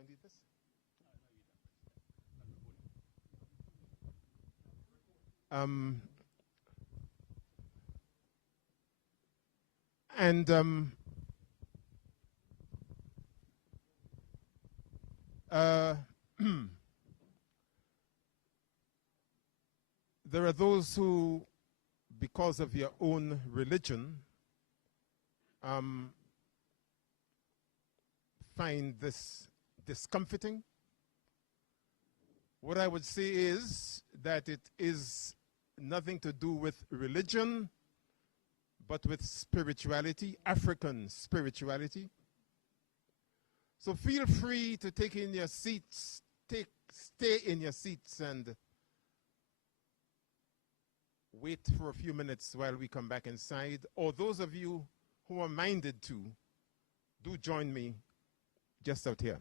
want to do this? Um, and uh, there are those who, because of your own religion, find this discomforting. What I would say is that it is nothing to do with religion, but with spirituality, African spirituality. So feel free to take in your seats, stay in your seats and wait for a few minutes while we come back inside. Or those of you who are minded to, do join me just out here.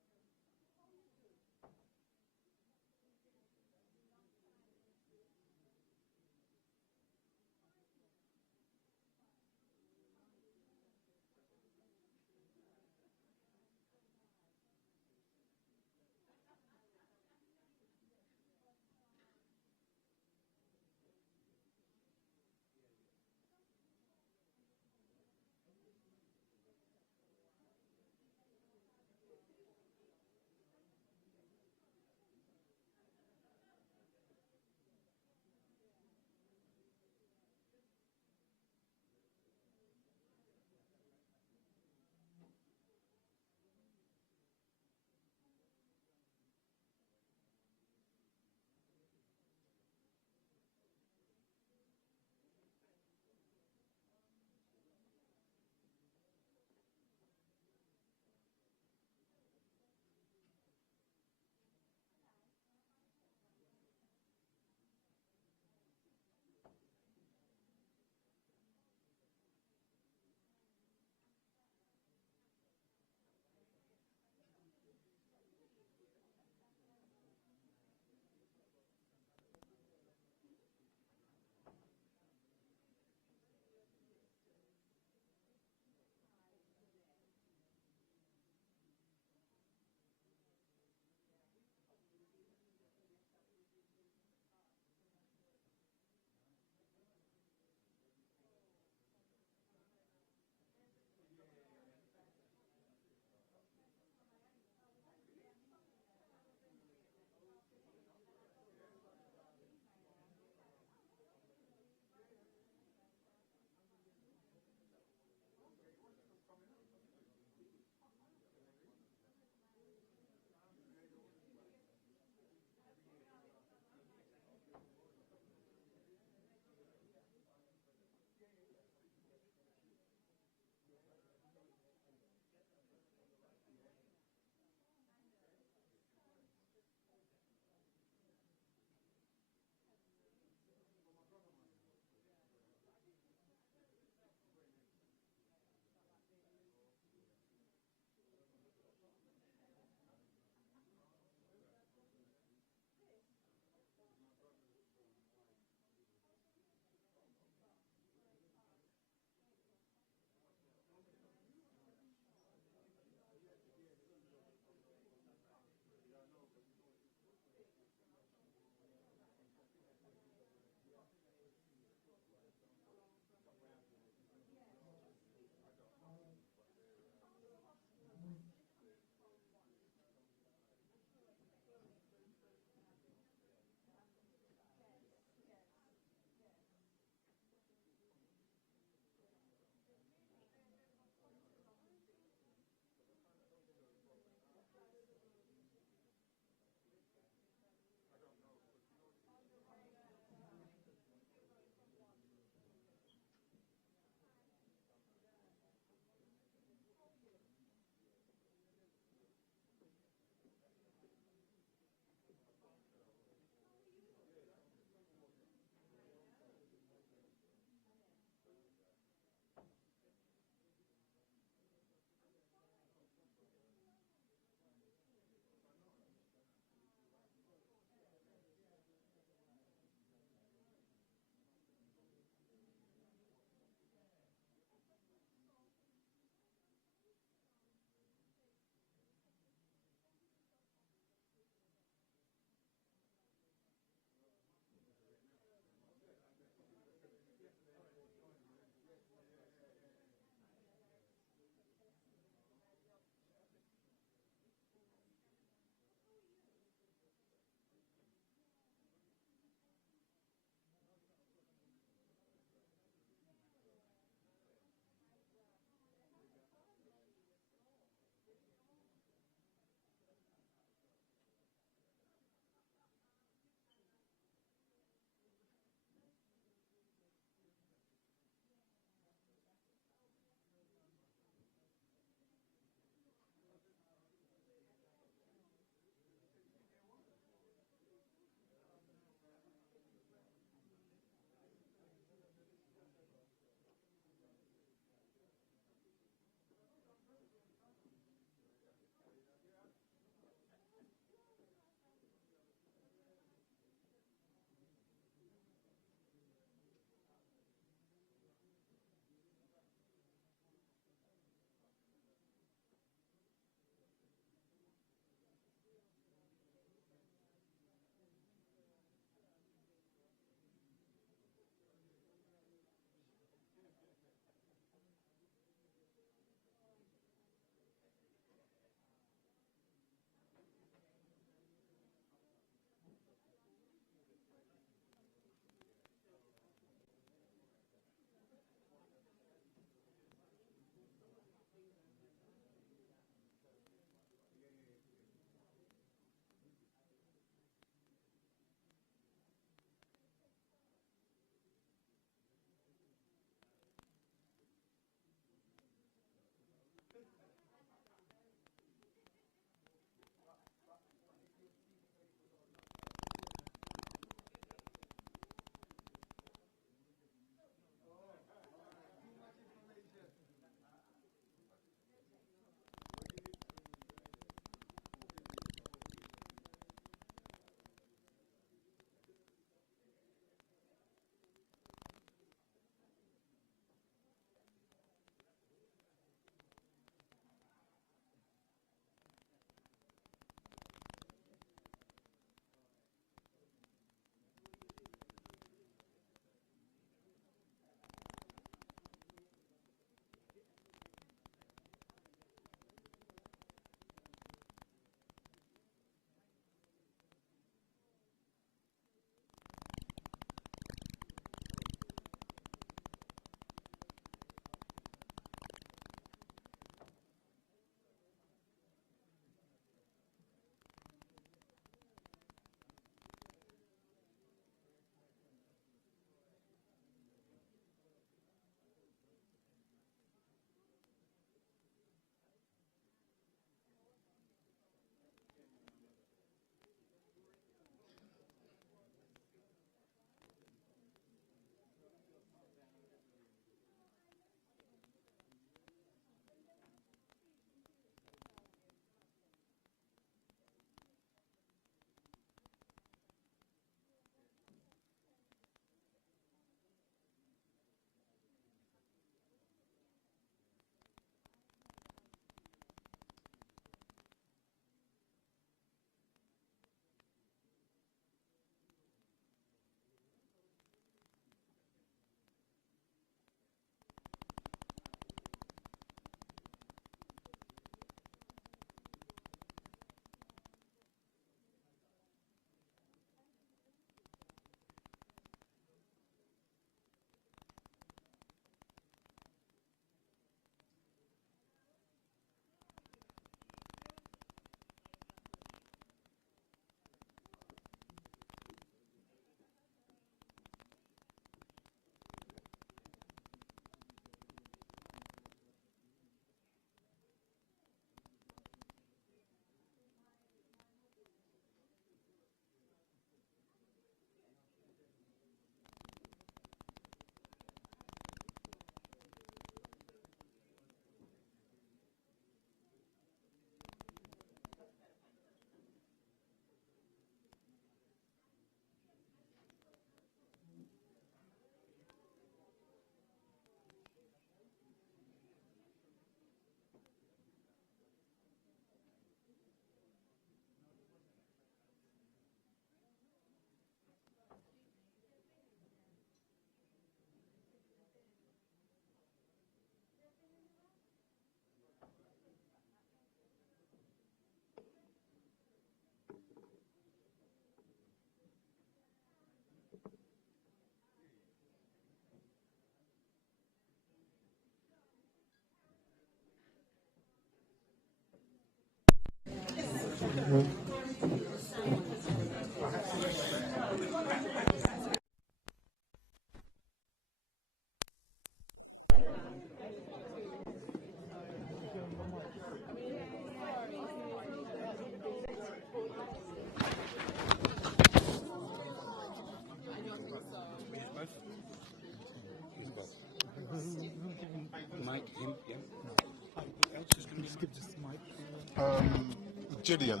Gillian.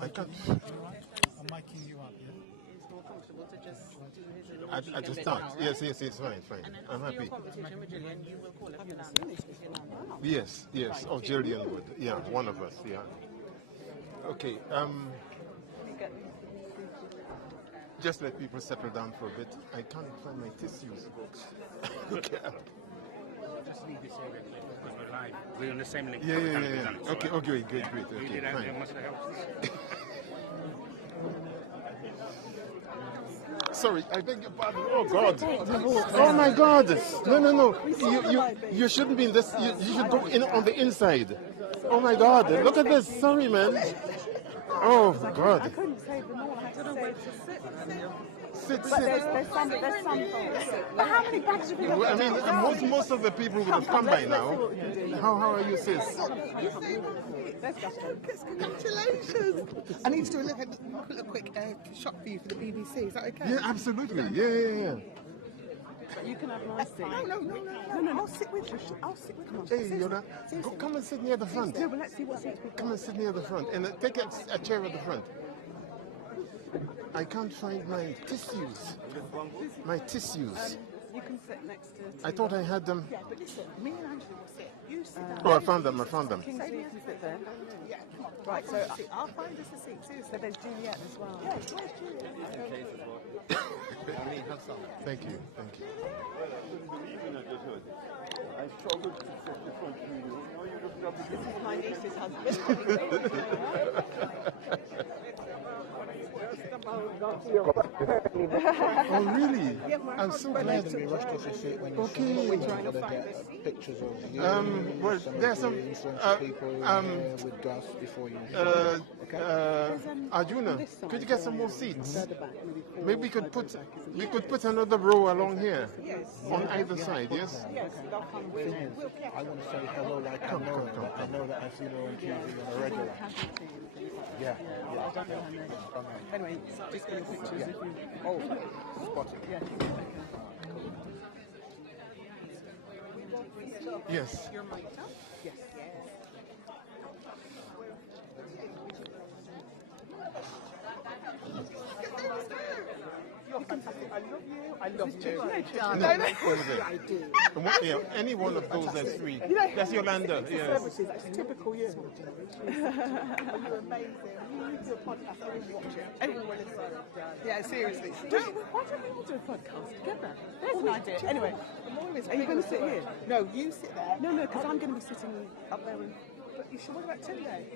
I can't. I'm miking you up, yeah? It's more comfortable to just do his little I just start. Yes, fine. And then I'm after your happy. conversation with Gillian, you will call if Yolanda. Yes. Oh, Gillian would. Yeah, one of us. Yeah. Okay. Just let people settle down for a bit. I can't find my tissues, folks. Okay. Just leave this area because we're live. We're on the same link. Yeah. Okay. Great. Okay, fine. Must have helped. Sorry, I beg your pardon. Oh God! Oh my God! No! You shouldn't be in this. You should go in on the inside. Oh my God! Look at this. Sorry, man. Oh God! I couldn't save them all. I had to say to sit. Sit. But there's some. But how many bags have you got? I mean, most of the people would have come by now. How are you, sis? Congratulations! I need to do a quick shot for you for the BBC. Is that okay? Yeah, absolutely. Yeah. But you can have my seat. No. I'll sit with you. Come on. Hey, Yola, come and sit near the front. Yeah, but let's see what seats we've got. Come and sit near the front and take a chair at the front. I can't find my tissues. You can sit next to. I thought I had them. Yeah, but listen, me and Angela will sit. You sit down. Oh, I found them. Kingsley, you can sit there. Yeah, come on. Right, so I'll find us a seat, seriously. so there's Juliet as well. Yeah, where's Juliet? Thank you. This is my niece's husband. Oh, really? I'm so glad. We rushed off the seat when you Okay. we're trying to get pictures of you. Well, there's some people with Gus before you. Arjuna, could you get some more seats? Maybe we could put another row along here, on either side. Yes. Thing is, I want to say hello like I know that I've seen her on TV on a regular. Yeah. Anyway, just getting pictures if you. Oh, spotted. Yes. Your mic up? Yes. You're fantastic. I love you. I love you. I do. Yeah, any one of those that's three. That's Yolanda. Yes. That's typical you. You're amazing. You need to do a podcast. I will watch it. Everyone will listen. Yeah, seriously. Why don't we all do a podcast together? There's an idea. Anyway, are you going to sit here? No, you sit there. No, because I'm going to be sitting up there. But you should. What about Tunde?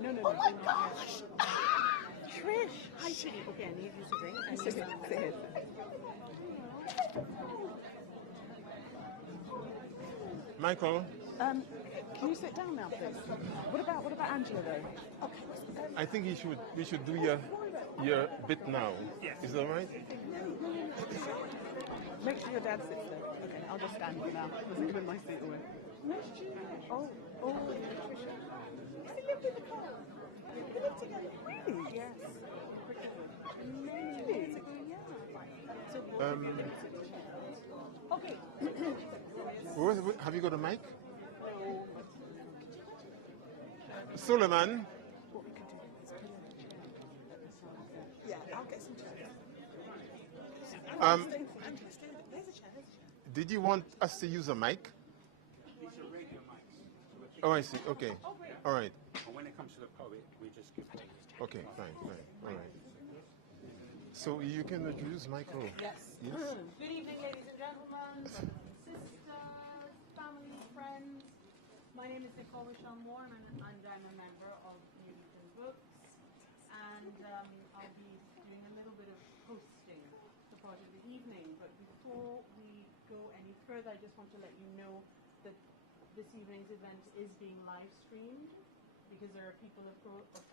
No. Oh my gosh! Trish. Hi, Chidi. Okay, I need you to drink. I Sit need here. Michael, Can you sit down now, please? What about Angela though? I think we should do your bit now. Is that right? Make sure your dad sits there. Okay, I'll just stand for now. Doesn't give him my seat away. Oh, Tricia. They lived in the car. They lived together. Really? Yes. Many years ago, yeah. Okay. Have you got a mic? Suleiman, Yeah, I'll get some chairs. There's a chair. did you want us to use a mic? These are radio mics. Oh, I see. Okay. All right. And when it comes to the poet, we just give it. Okay, fine. All right. So you can introduce Michael. Yes. Yes. Good evening, ladies and gentlemen, brothers and sisters, family, friends. My name is Nicole Shamor, and I'm a member of New Legion Books. And I'll be doing a little bit of hosting for part of the evening. But before we go any further, I just want to let you know that this evening's event is being live streamed, because there are people, of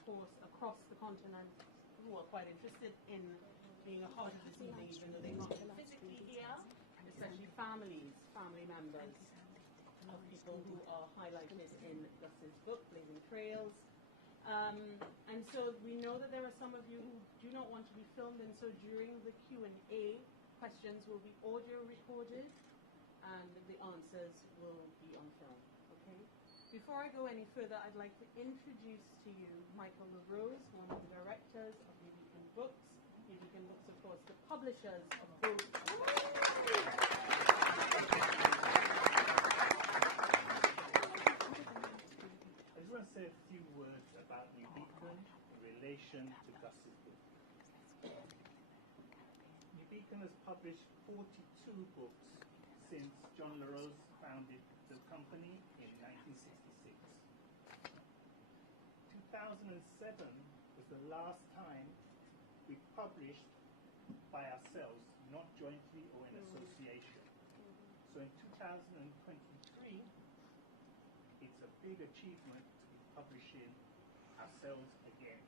course, across the continent who are quite interested in being a part of this evening, even though they can't be physically here, especially family members of people who are highlighted in Gus's book, Blazing Trails. And so we know that there are some of you who do not want to be filmed, and so during the Q&A, questions will be audio recorded, and the answers will be on film. Okay? Before I go any further, I'd like to introduce to you Michael LaRose, one of the directors of New Beacon Books. New Beacon Books, of course, the publishers of both. I just want to say a few words about New Beacon in relation to Gus's book. New Beacon has published 42 books since John LaRose founded the company in 1966. 2007 was the last time we published by ourselves, not jointly or in association. So in 2023, it's a big achievement to be publishing ourselves again.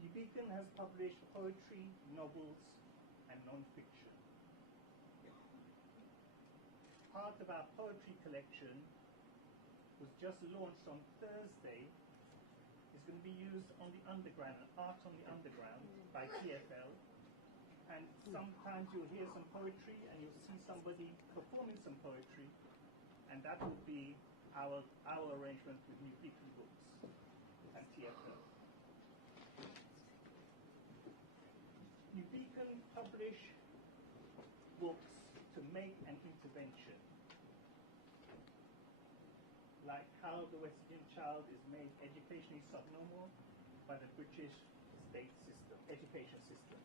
New Beacon has published poetry, novels, and non-fiction. Part of our poetry collection was just launched on Thursday. It's going to be used on the Underground, Art on the Underground by TFL. And sometimes you'll hear some poetry and you'll see somebody performing some poetry, and that will be our arrangement with New Beacon Books and TFL. New Beacon publish books to make an intervention, like how the West Indian child is made educationally subnormal by the British state system, education system,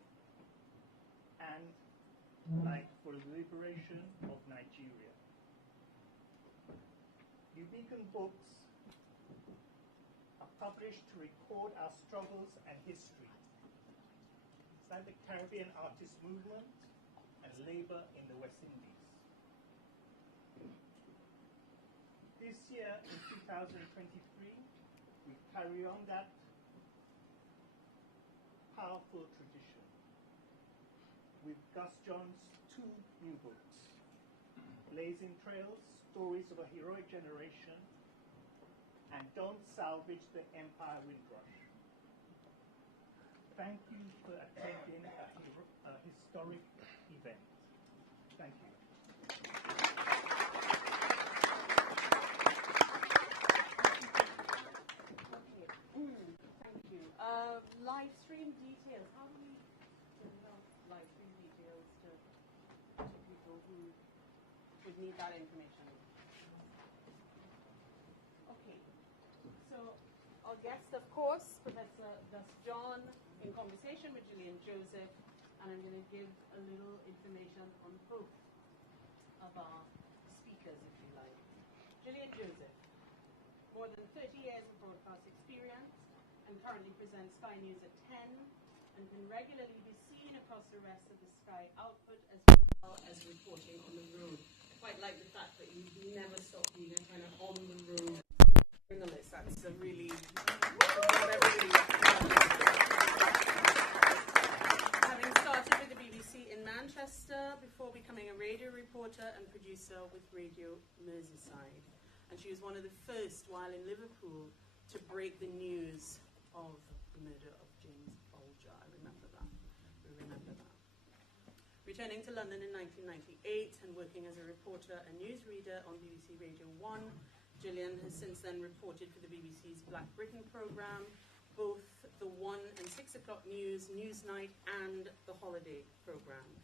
and like for the liberation of Nigeria. New Beacon Books are published to record our struggles and history. It's like the Caribbean artist movement and labor in the West Indies. This year, in 2023, we carry on that powerful tradition with Gus John's 2 new books, Blazing Trails, Stories of a Heroic Generation, and Don't Salvage the Empire Windrush. Thank you for attending a historic event. Thank you. Thank you. Live stream details. How do we send out live stream details to people who would need that information? Okay. So our guest, of course, Professor Gus John, in conversation with Gillian Joseph, and I'm going to give a little information on both of our speakers, if you like. Gillian Joseph, more than 30 years of broadcast experience, and currently presents Sky News at 10, and can regularly be seen across the rest of the Sky output as well as reporting on the road. I quite like the fact that you never stop being a kind of on the road journalist. That's a really not everybody. Having started with the BBC in Manchester before becoming a radio reporter and producer with Radio Merseyside. And she was one of the first, while in Liverpool, to break the news of the murder of James Bulger. I remember that. We remember that. Returning to London in 1998 and working as a reporter and newsreader on BBC Radio 1, Gillian has since then reported for the BBC's Black Britain programme, both the 1 and 6 o'clock news, Newsnight, and the holiday programme.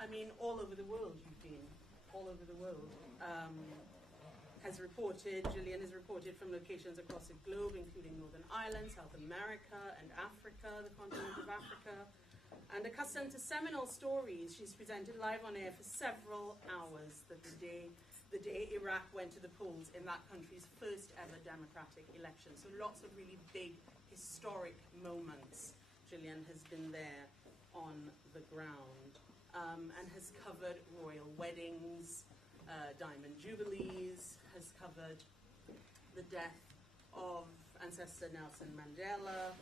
I mean, all over the world you've been. All over the world. Gillian has reported from locations across the globe, including Northern Ireland, South America, and Africa, the continent of Africa. And accustomed to seminal stories, she's presented live on air for several hours the day Iraq went to the polls in that country's first ever democratic election. So lots of really big historic moments. Gillian has been there on the ground and has covered royal weddings, diamond jubilees, has covered the death of ancestor Nelson Mandela,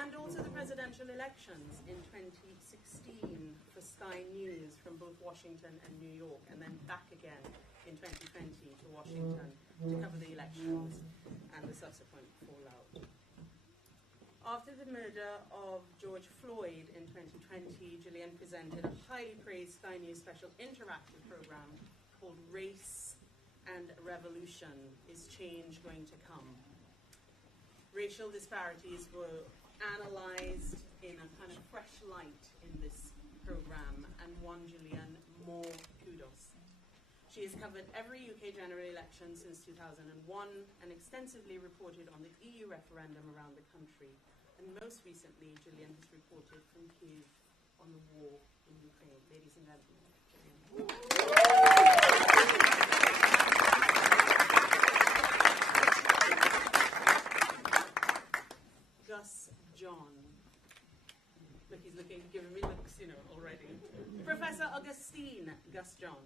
and also the presidential elections in 2016 for Sky News from both Washington and New York, and then back again in 2020 to Washington to cover the elections and the subsequent fallout. After the murder of George Floyd in 2020, Gillian presented a highly praised Sky News special interactive program called Race and Revolution: Is Change Going to Come? Racial disparities were analysed in a kind of fresh light in this program and won Gillian more kudos. She has covered every UK general election since 2001 and extensively reported on the EU referendum around the country. And most recently, Gillian has reported from Kyiv on the war in Ukraine. Ladies and gentlemen, Gillian. Gus John. Look, he's giving me looks, already. Professor Augustine Gus John.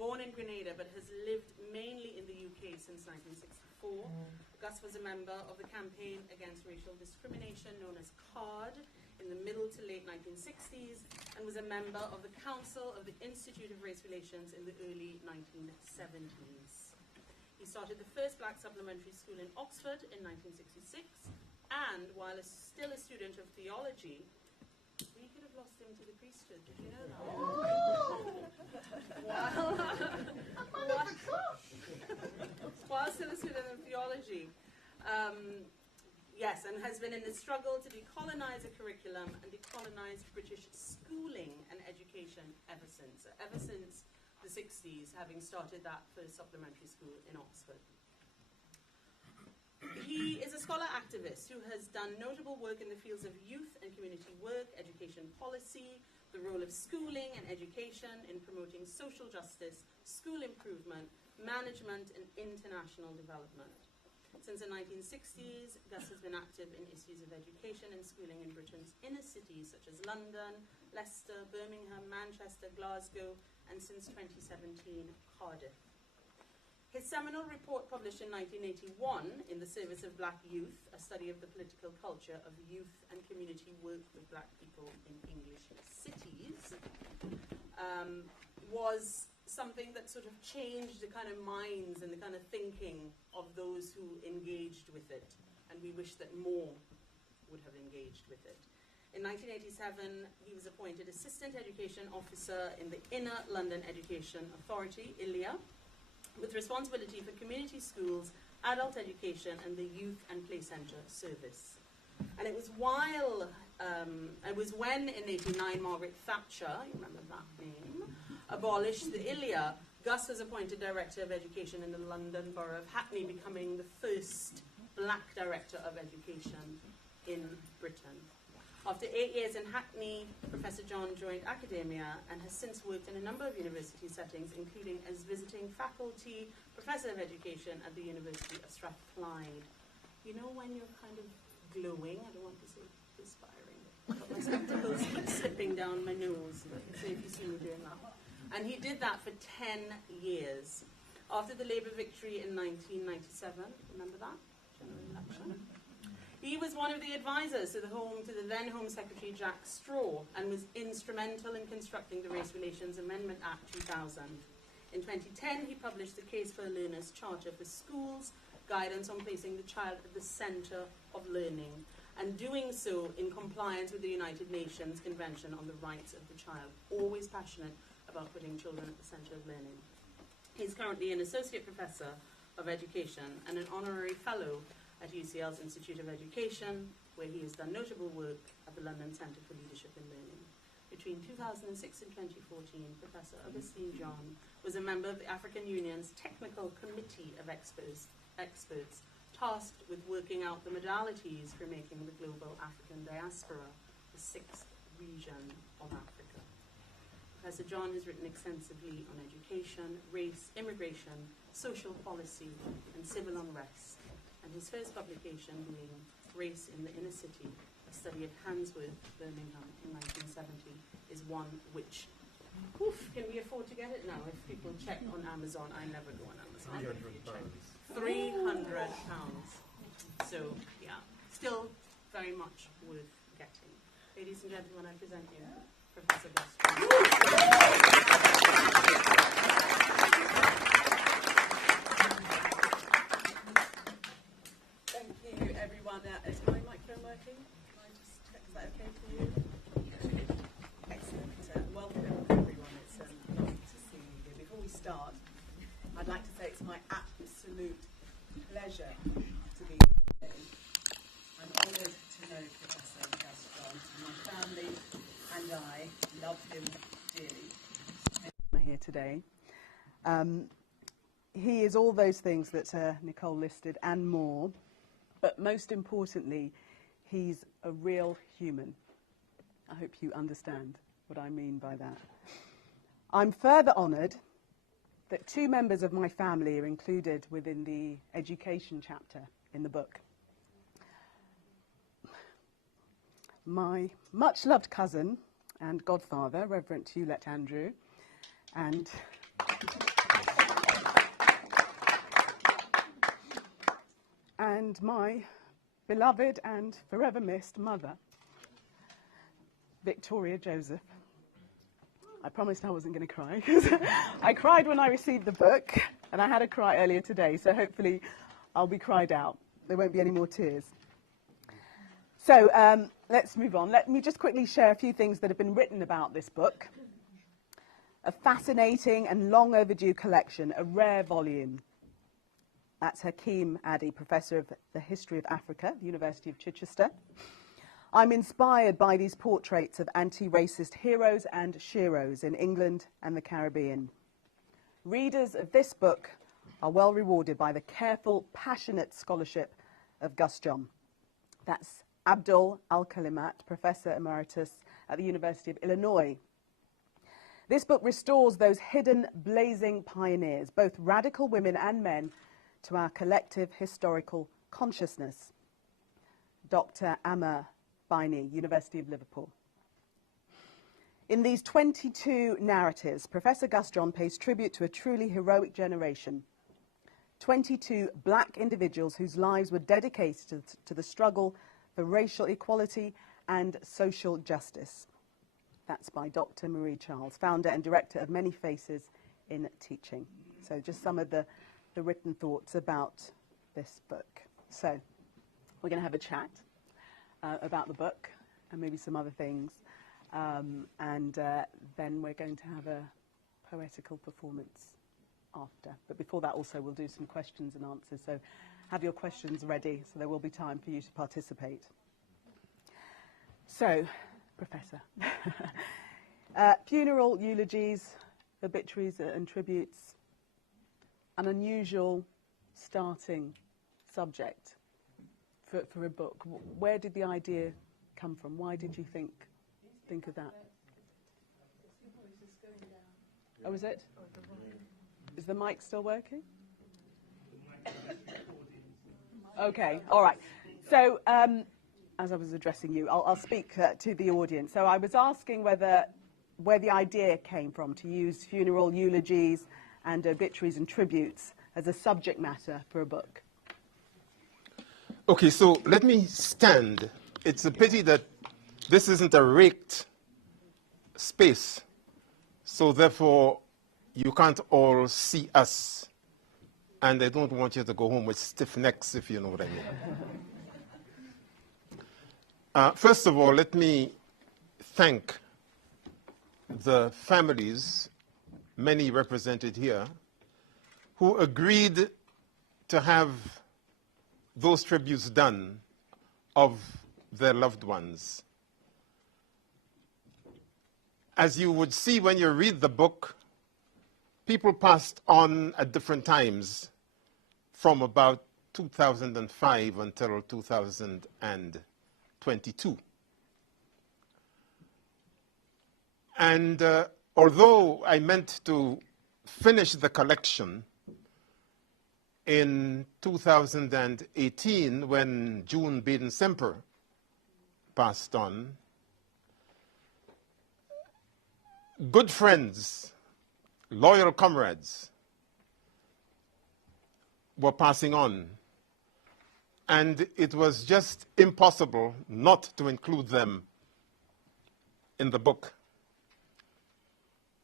Born in Grenada but has lived mainly in the UK since 1964. Gus was a member of the Campaign Against Racial Discrimination, known as CARD, in the middle to late 1960s, and was a member of the Council of the Institute of Race Relations in the early 1970s. He started the first black supplementary school in Oxford in 1966, and while still a student of theology, we could have lost him to the priesthood. Did you know that? While still a student of theology, yes, and has been in the struggle to decolonize a curriculum and decolonize British schooling and education ever since the 60s, having started that first supplementary school in Oxford. He is a scholar activist who has done notable work in the fields of youth and community work, education policy, the role of schooling and education in promoting social justice, school improvement, management, and international development. Since the 1960s, Gus has been active in issues of education and schooling in Britain's inner cities such as London, Leicester, Birmingham, Manchester, Glasgow, and since 2017, Cardiff. His seminal report, published in 1981 in the Service of Black Youth, a study of the political culture of youth and community work with black people in English cities, was something that sort of changed the kind of minds and the kind of thinking of those who engaged with it. And we wish that more would have engaged with it. In 1987, he was appointed Assistant Education Officer in the Inner London Education Authority, ILEA, with responsibility for community schools, adult education, and the Youth and Play Centre service. And it was when in 1989 Margaret Thatcher, you remember that name, abolished the ILEA, Gus was appointed Director of Education in the London Borough of Hackney, becoming the first black Director of Education in Britain. After 8 years in Hackney, Professor John joined academia and has since worked in a number of university settings, including as visiting faculty, Professor of Education at the University of Strathclyde. You know when you're kind of glowing? I don't want to say perspiring, but my spectacles keep slipping down my nose. So if you see me doing that. And he did that for 10 years. After the Labour victory in 1997, remember that? General election? He was one of the advisors to the then Home Secretary Jack Straw and was instrumental in constructing the Race Relations Amendment Act 2000. In 2010, he published the Case for a Learner's Charter for Schools, guidance on placing the child at the centre of learning, and doing so in compliance with the United Nations Convention on the Rights of the Child, always passionate about putting children at the centre of learning. He's currently an Associate Professor of Education and an Honorary Fellow at UCL's Institute of Education, where he has done notable work at the London Centre for Leadership and Learning. Between 2006 and 2014, Professor Augustine John was a member of the African Union's Technical Committee of experts tasked with working out the modalities for making the global African diaspora the 6th region of Africa. Professor John has written extensively on education, race, immigration, social policy, and civil unrest, and his first publication being Race in the Inner City, a study of Handsworth, Birmingham in 1970, is one which, can we afford to get it now? If people check on Amazon, I never go on Amazon. £300. So, yeah, still very much worth getting. Ladies and gentlemen, I present you Professor Gus John. Thank you, everyone. Is my microphone working? I'd like to say it's my absolute pleasure to be here today. I'm honoured to know Professor Gaston. My family and I love him dearly. I'm here today. He is all those things that Nicole listed and more, but most importantly, he's a real human. I hope you understand what I mean by that. I'm further honoured that 2 members of my family are included within the education chapter in the book. My much-loved cousin and godfather, Reverend Hewlett Andrew, and my beloved and forever missed mother, Victoria Joseph. I promised I wasn't going to cry, because I cried when I received the book, and I had a cry earlier today, so hopefully I'll be cried out. There won't be any more tears. So let's move on. Let me just quickly share a few things that have been written about this book. A fascinating and long overdue collection, a rare volume. That's Hakeem Addy, Professor of the History of Africa, University of Chichester. I'm inspired by these portraits of anti-racist heroes and sheroes in England and the Caribbean. Readers of this book are well rewarded by the careful, passionate scholarship of Gus John. That's Abdul Al-Kalimat, Professor Emeritus at the University of Illinois. This book restores those hidden, blazing pioneers, both radical women and men, to our collective historical consciousness. Dr. Amma Baini, University of Liverpool. In these 22 narratives, Professor Gus John pays tribute to a truly heroic generation. 22 black individuals whose lives were dedicated to the struggle for racial equality and social justice. That's by Dr. Marie Charles, founder and director of Many Faces in Teaching. So just some of the written thoughts about this book. So we're going to have a chat about the book and maybe some other things. And then we're going to have a poetical performance after. But before that also we'll do some questions and answers. So have your questions ready, so there will be time for you to participate. So, Professor, funeral eulogies, obituaries and tributes, an unusual starting subject for a book. Where did the idea come from? Why did you think of that? Oh, is it? Is the mic still working? Okay, all right. So, as I was addressing you, I'll speak to the audience. So I was asking where the idea came from to use funeral eulogies and obituaries and tributes as a subject matter for a book. Okay, so let me stand. It's a pity that this isn't a raked space, so therefore you can't all see us. And I don't want you to go home with stiff necks, if you know what I mean. First of all, let me thank the families, many represented here, who agreed to have those tributes done of their loved ones. As you would see when you read the book, people passed on at different times from about 2005 until 2022. And although I meant to finish the collection in 2018 when June Baden-Semper passed on, good friends, loyal comrades were passing on, and it was just impossible not to include them in the book.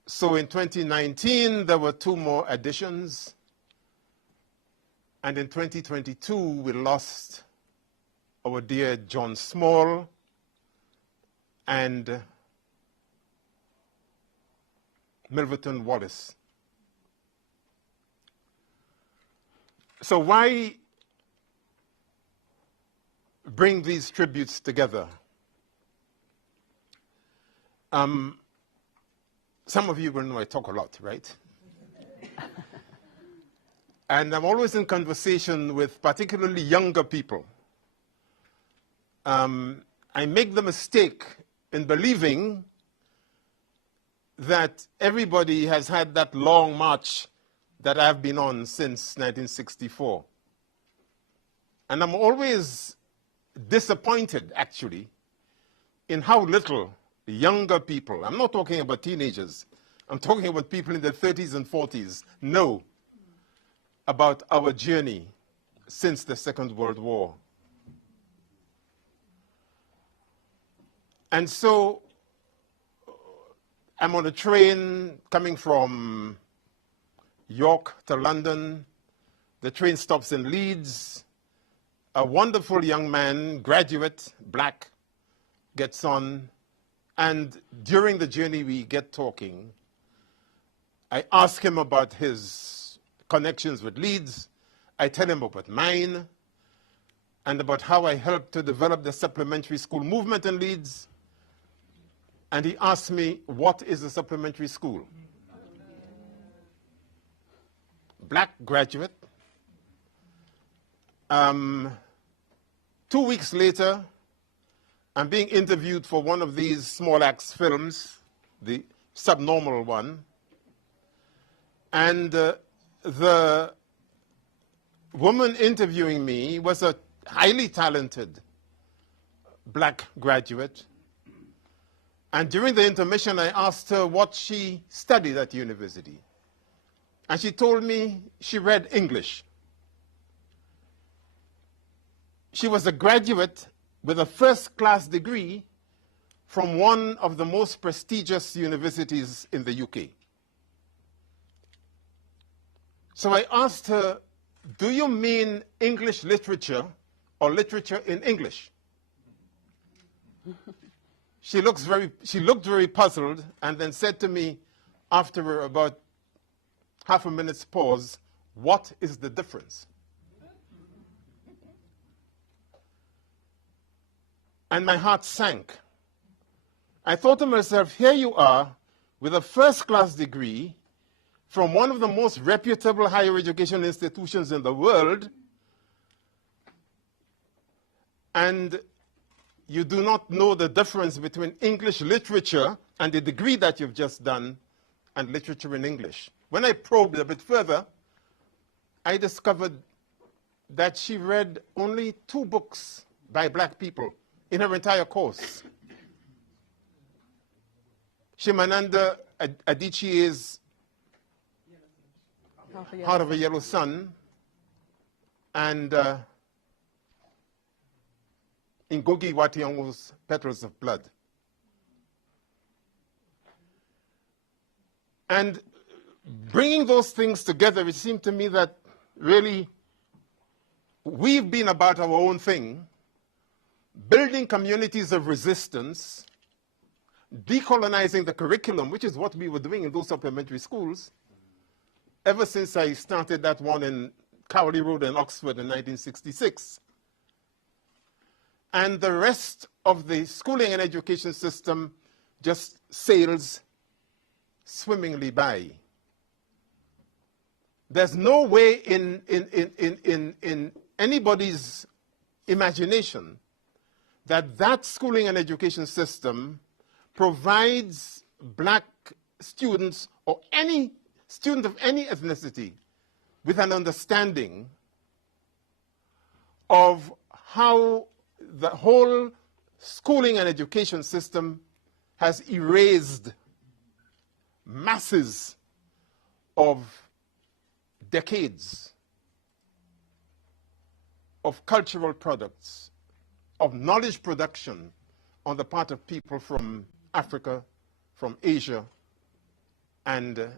So in 2019, there were 2 more additions, and in 2022, we lost our dear John Small and Milverton Wallace. So why bring these tributes together? Some of you will know I talk a lot, right? And I'm always in conversation with particularly younger people. I make the mistake in believing that everybody has had that long march that I've been on since 1964. And I'm always disappointed, actually, in how little younger people, I'm not talking about teenagers, I'm talking about people in their 30s and 40s, know about our journey since the Second World War. And so I'm on a train coming from York to London. The train stops in Leeds. A wonderful young man, graduate, black, gets on. And during the journey, we get talking. I ask him about his connections with Leeds. I tell him about mine and about how I helped to develop the supplementary school movement in Leeds. And he asked me, what is a supplementary school? Black graduate. 2 weeks later, I'm being interviewed for one of these small acts films, the subnormal one. And the woman interviewing me was a highly talented black graduate. And during the intermission, I asked her what she studied at university. And she told me she read English. She was a graduate with a first-class degree from one of the most prestigious universities in the UK. So I asked her, do you mean English literature or literature in English? She looked very puzzled and then said to me after about half a minute's pause, what is the difference? And my heart sank. I thought to myself, here you are with a first-class degree from one of the most reputable higher education institutions in the world, and you do not know the difference between English literature and the degree that you've just done and literature in English. When I probed a bit further, I discovered that she read only 2 books by black people in her entire course. Shimananda Adichie's Heart of a Yellow Sun and Ngugi wa Thiong'o's Petals of Blood. And bringing those things together, it seemed to me that really we've been about our own thing, building communities of resistance, decolonizing the curriculum, which is what we were doing in those supplementary schools, ever since I started that one in Cowley Road in Oxford in 1966. And the rest of the schooling and education system just sails swimmingly by. There's no way in anybody's imagination that schooling and education system provides black students or any student of any ethnicity with an understanding of how the whole schooling and education system has erased masses of decades of cultural products, of knowledge production on the part of people from Africa, from Asia, and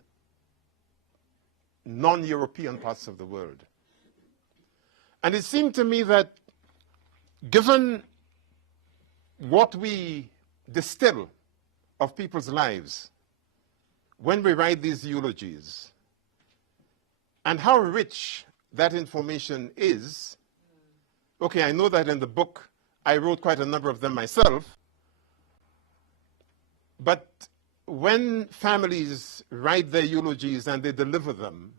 non-European parts of the world. And it seemed to me that given what we distill of people's lives when we write these eulogies, and how rich that information is. Okay, I know that in the book, I wrote quite a number of them myself. But when families write their eulogies and they deliver them,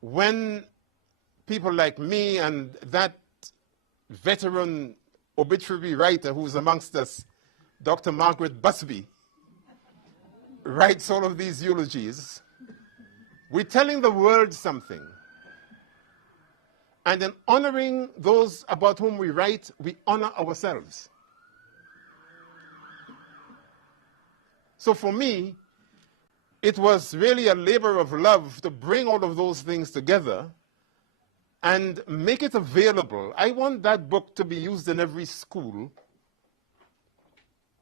when people like me and that veteran obituary writer who's amongst us, Dr. Margaret Busby, writes all of these eulogies, we're telling the world something. And in honoring those about whom we write, we honor ourselves. So for me, it was really a labor of love to bring all of those things together and make it available. I want that book to be used in every school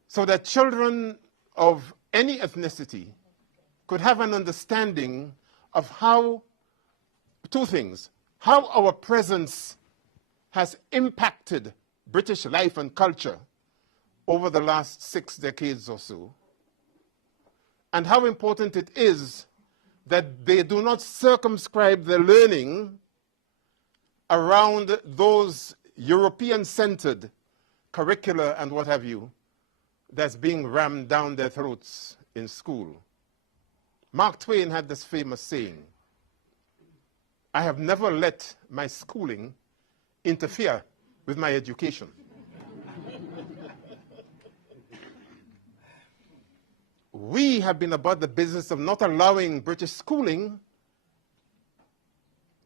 so that children of any ethnicity could have an understanding of how, two things, how our presence has impacted British life and culture over the last 6 decades or so, and how important it is that they do not circumscribe their learning around those European-centered curricula and what have you that's being rammed down their throats in school. Mark Twain had this famous saying, "I have never let my schooling interfere with my education." We have been about the business of not allowing British schooling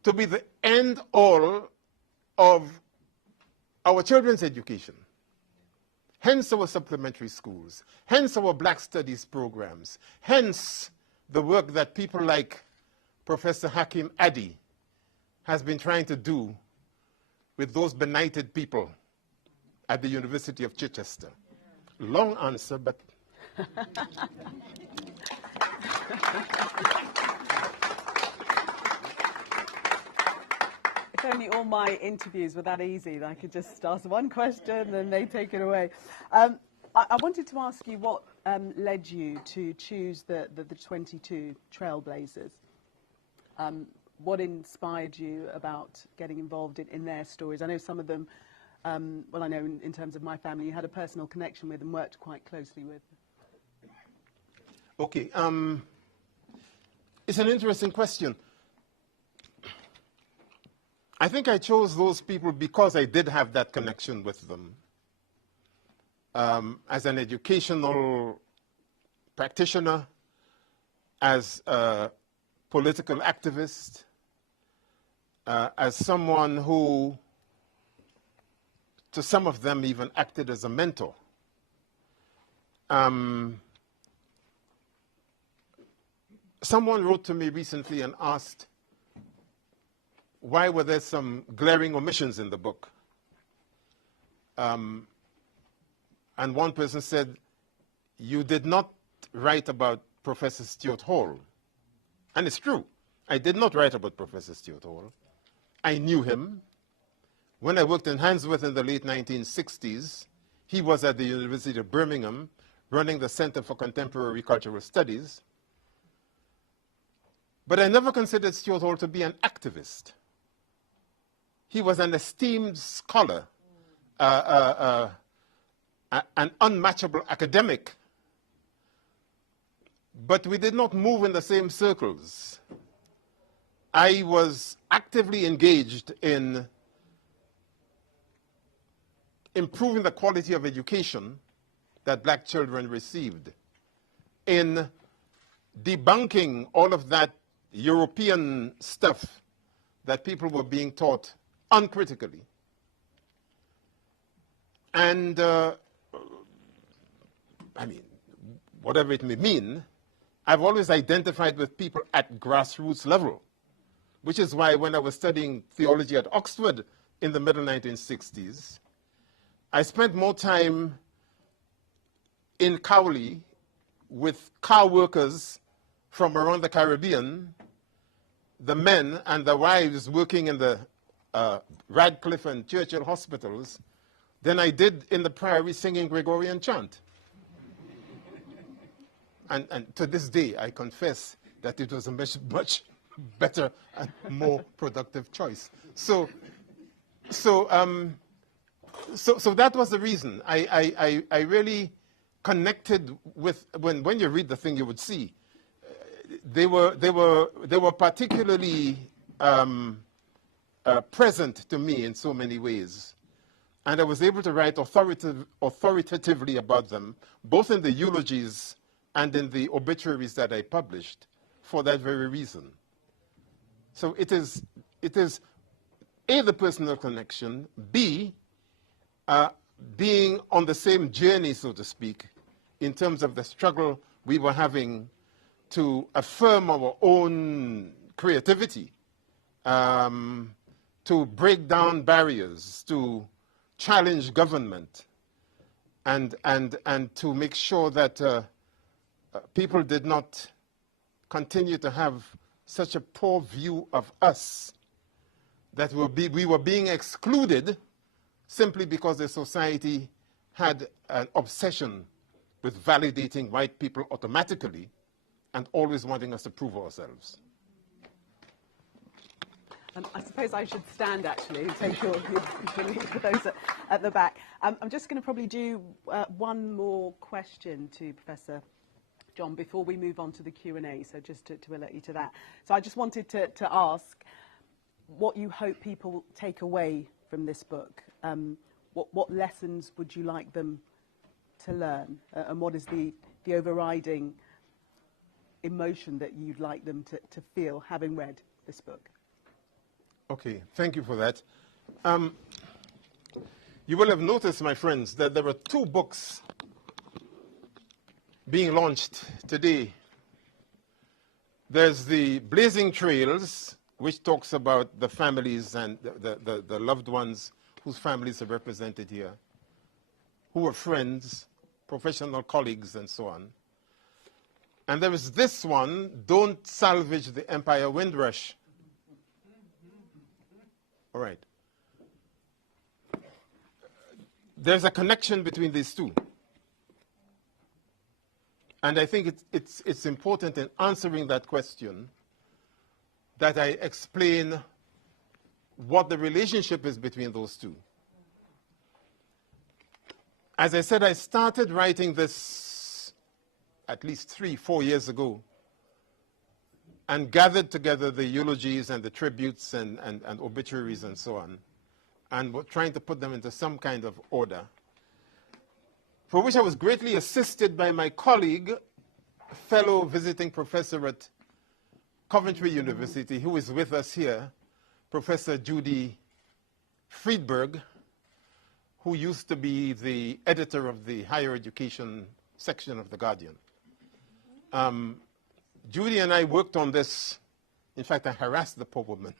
to be the end all of our children's education. Hence our supplementary schools, hence our Black Studies programs, hence the work that people like Professor Hakim Addy has been trying to do with those benighted people at the University of Chichester. Long answer, but... If only all my interviews were that easy, that I could just ask one question and they take it away. I wanted to ask you what led you to choose the 22 Trailblazers. What inspired you about getting involved in their stories? I know some of them, well, I know in terms of my family, you had a personal connection with and worked quite closely with. Okay, it's an interesting question. I think I chose those people because I did have that connection with them. As an educational practitioner, as a political activist, as someone who, to some of them, even acted as a mentor. Someone wrote to me recently and asked, why were there some glaring omissions in the book? And one person said, you did not write about Professor Stuart Hall. And it's true. I did not write about Professor Stuart Hall. I knew him. When I worked in Handsworth in the late 1960s, he was at the University of Birmingham running the Center for Contemporary Cultural Studies. But I never considered Stuart Hall to be an activist. He was an esteemed scholar, an unmatchable academic. But we did not move in the same circles. I was actively engaged in improving the quality of education that black children received, in debunking all of that European stuff that people were being taught uncritically. And, I mean, whatever it may mean, I've always identified with people at grassroots level, which is why when I was studying theology at Oxford in the middle 1960s, I spent more time in Cowley with car workers from around the Caribbean, the men and the wives working in the Radcliffe and Churchill hospitals, than I did in the priory singing Gregorian chant. And to this day, I confess that it was a much better and more productive choice. So that was the reason. I really connected with, when you read the thing, you would see they were particularly present to me in so many ways. And I was able to write authoritatively about them, both in the eulogies and in the obituaries that I published, for that very reason. So it is A, the personal connection, B, being on the same journey, so to speak, in terms of the struggle we were having to affirm our own creativity, to break down barriers, to challenge government, and to make sure that people did not continue to have such a poor view of us, that we were being excluded simply because the society had an obsession with validating white people automatically and always wanting us to prove ourselves. I suppose I should stand, actually, and take your lead for those at the back. I'm just going to probably do one more question to Professor John before we move on to the Q&A, so just to alert you to that. So I just wanted to ask what you hope people take away from this book. What lessons would you like them to learn? And what is the overriding emotion that you'd like them to feel having read this book? Okay, thank you for that. You will have noticed, my friends, that there are 2 books being launched today. There's the Blazing Trails, which talks about the families and the loved ones whose families are represented here, who are friends, professional colleagues, and so on. And there is this one, Don't Salvage the Empire Windrush. All right. There's a connection between these 2. And I think it's important in answering that question that I explain what the relationship is between those 2. As I said, I started writing this at least 3-4 years ago and gathered together the eulogies and the tributes and obituaries and so on, and were trying to put them into some kind of order, for which I was greatly assisted by my colleague, fellow visiting professor at Coventry University, who is with us here, Professor Judy Friedberg, who used to be the editor of the higher education section of The Guardian. Judy and I worked on this. In fact, I harassed the poor woman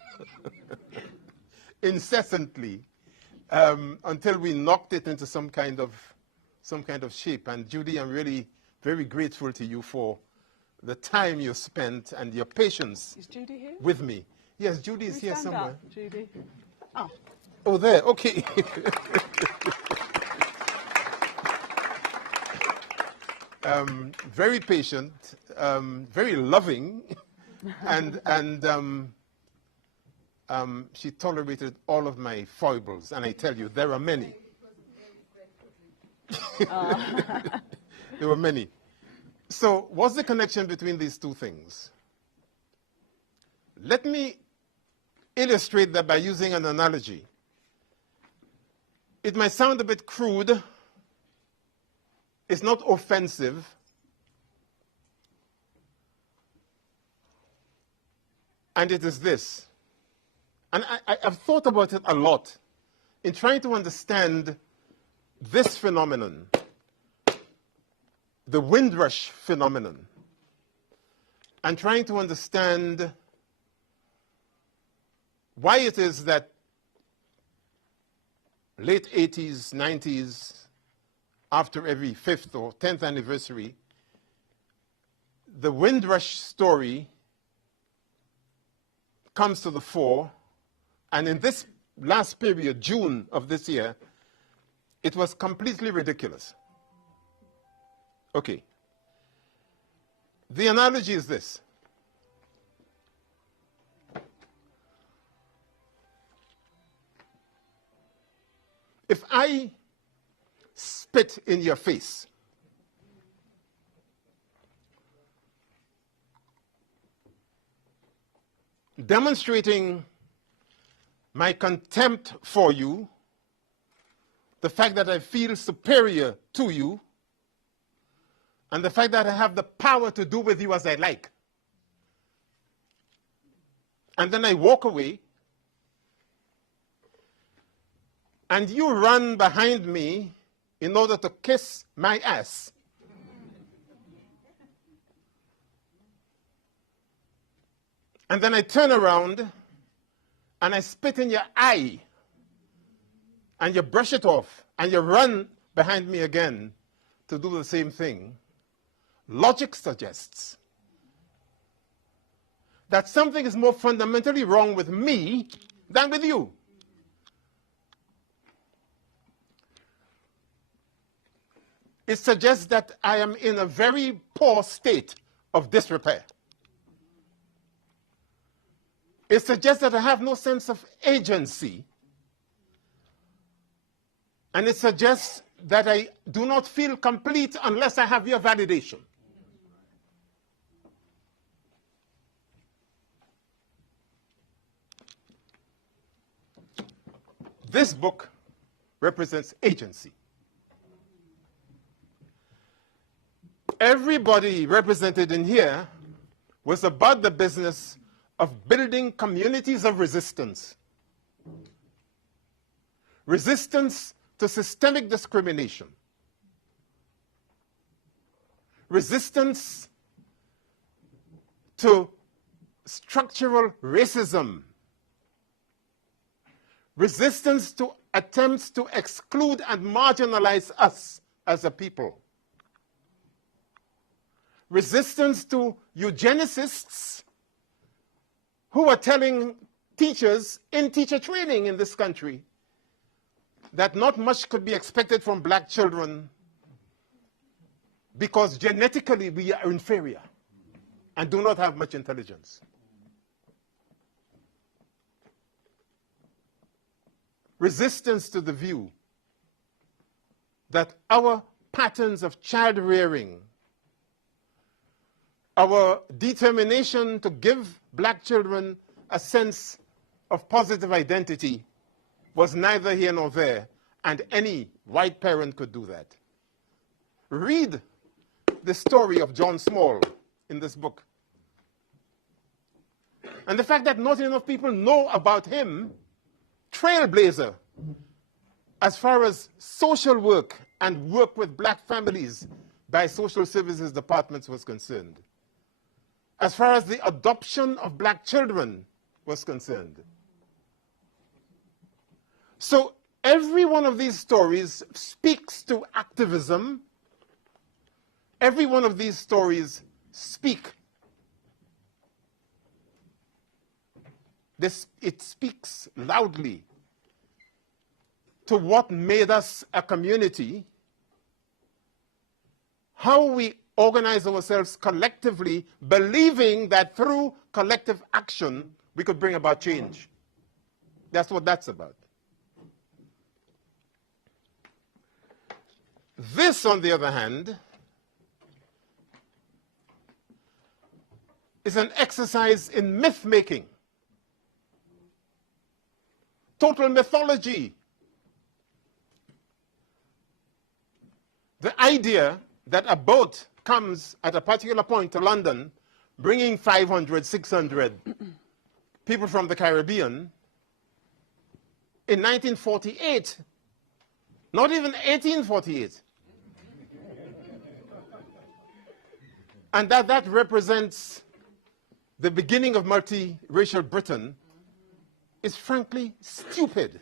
incessantly until we knocked it into some kind of shape. And Judy, I'm really very grateful to you for the time you spent and your patience Is Judy here? with me. Yes, Judy is here Stand somewhere. up, Judy. Oh, there. Okay. Very patient, very loving, and she tolerated all of my foibles. And I tell you, there are many. There were many. So what's the connection between these 2 things? Let me illustrate that by using an analogy. It might sound a bit crude. It's not offensive. And it is this. And I've thought about it a lot in trying to understand this phenomenon, the Windrush phenomenon, and trying to understand why it is that late 80s, 90s, after every 5th or 10th anniversary, the Windrush story comes to the fore, and in this last period, June of this year, it was completely ridiculous. Okay. The analogy is this. If I spit in your face, demonstrating my contempt for you, the fact that I feel superior to you, and the fact that I have the power to do with you as I like, and then I walk away, and you run behind me in order to kiss my ass, and then I turn around and I spit in your eye, and you brush it off, and you run behind me again to do the same thing, logic suggests that something is more fundamentally wrong with me than with you. It suggests that I am in a very poor state of disrepair. It suggests that I have no sense of agency. And it suggests that I do not feel complete unless I have your validation. This book represents agency. Everybody represented in here was about the business of building communities of resistance. Resistance to systemic discrimination. Resistance to structural racism. Resistance to attempts to exclude and marginalize us as a people. Resistance to eugenicists who are telling teachers in teacher training in this country that not much could be expected from black children because genetically we are inferior and do not have much intelligence. Resistance to the view that our patterns of child rearing, our determination to give black children a sense of positive identity was neither here nor there, and any white parent could do that. Read the story of John Small in this book. And the fact that not enough people know about him, trailblazer, as far as social work and work with black families by social services departments was concerned, as far as the adoption of black children was concerned. So every one of these stories speaks to activism. Every one of these stories speak. It speaks loudly to what made us a community, how we organize ourselves collectively, believing that through collective action we could bring about change. That's what that's about. This, on the other hand, is an exercise in myth-making, total mythology. The idea that a boat comes at a particular point to London, bringing 500, 600 people from the Caribbean, in 1948, not even 1848, and that represents the beginning of multiracial Britain, is frankly stupid.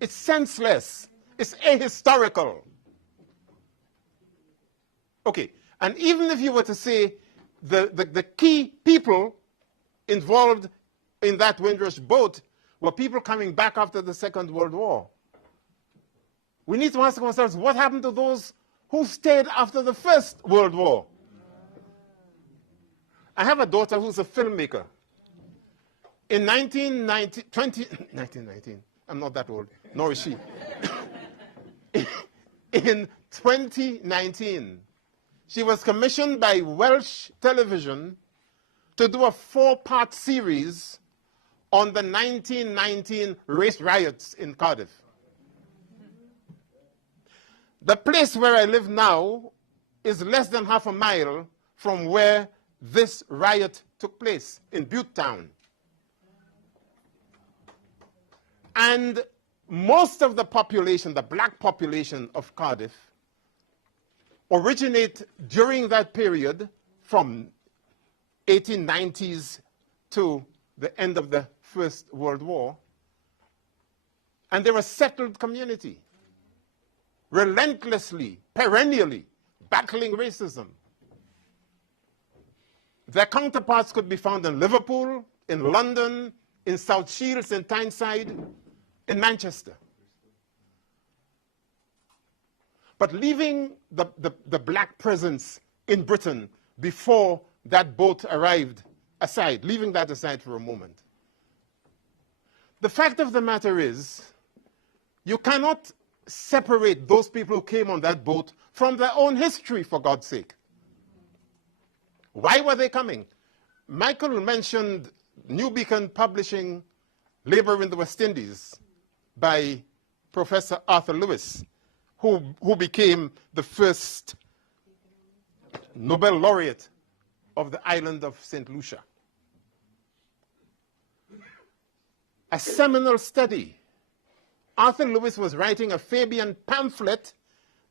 It's senseless. It's ahistorical. Okay, and even if you were to say the key people involved in that Windrush boat were people coming back after the Second World War, we need to ask ourselves, what happened to those who stayed after the First World War? I have a daughter who's a filmmaker. In 1919, I'm not that old, nor is she. in 2019, she was commissioned by Welsh Television to do a 4-part series on the 1919 race riots in Cardiff. The place where I live now is less than half a mile from where this riot took place, in Bute Town. And most of the population, the black population of Cardiff, originate during that period from 1890s to the end of the First World War. And they're a settled community, relentlessly, perennially battling racism. Their counterparts could be found in Liverpool, in London, in South Shields, in Tyneside, in Manchester. But leaving the black presence in Britain before that boat arrived aside, leaving that aside for a moment, the fact of the matter is, you cannot separate those people who came on that boat from their own history, for God's sake. Why were they coming? Michael mentioned New Beacon publishing Labor in the West Indies by Professor Arthur Lewis, who became the first Nobel laureate of the island of St. Lucia. A seminal study. Arthur Lewis was writing a Fabian pamphlet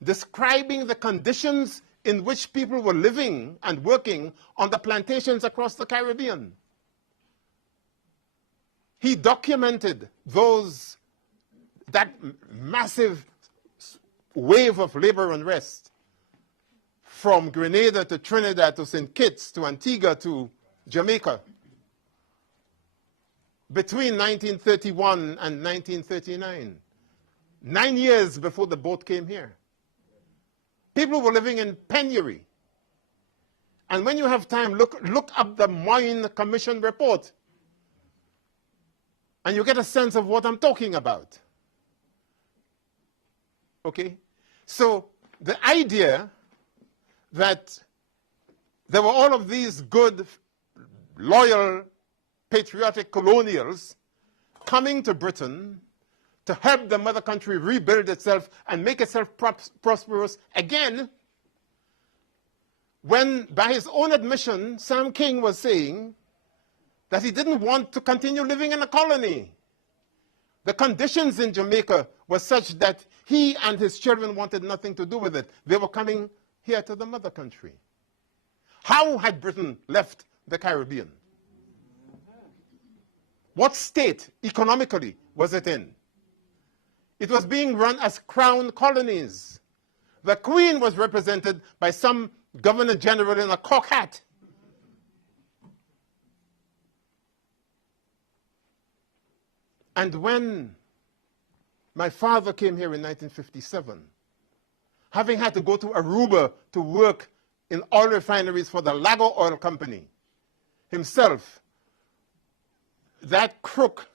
describing the conditions in which people were living and working on the plantations across the Caribbean. He documented that massive wave of labor unrest from Grenada to Trinidad to St. Kitts to Antigua to Jamaica between 1931 and 1939, 9 years before the boat came here. People were living in penury. And when you have time, look up the Moyne Commission report, and you get a sense of what I'm talking about. Okay? So the idea that there were all of these good, loyal, patriotic colonials coming to Britain to help the mother country rebuild itself and make itself prosperous again, when, by his own admission, Sam King was saying that he didn't want to continue living in a colony. The conditions in Jamaica were such that he and his children wanted nothing to do with it. They were coming here to the mother country. How had Britain left the Caribbean? What state, economically, was it in? It was being run as crown colonies. The Queen was represented by some Governor General in a cocked hat. And when my father came here in 1957, having had to go to Aruba to work in oil refineries for the Lago Oil Company himself, that crook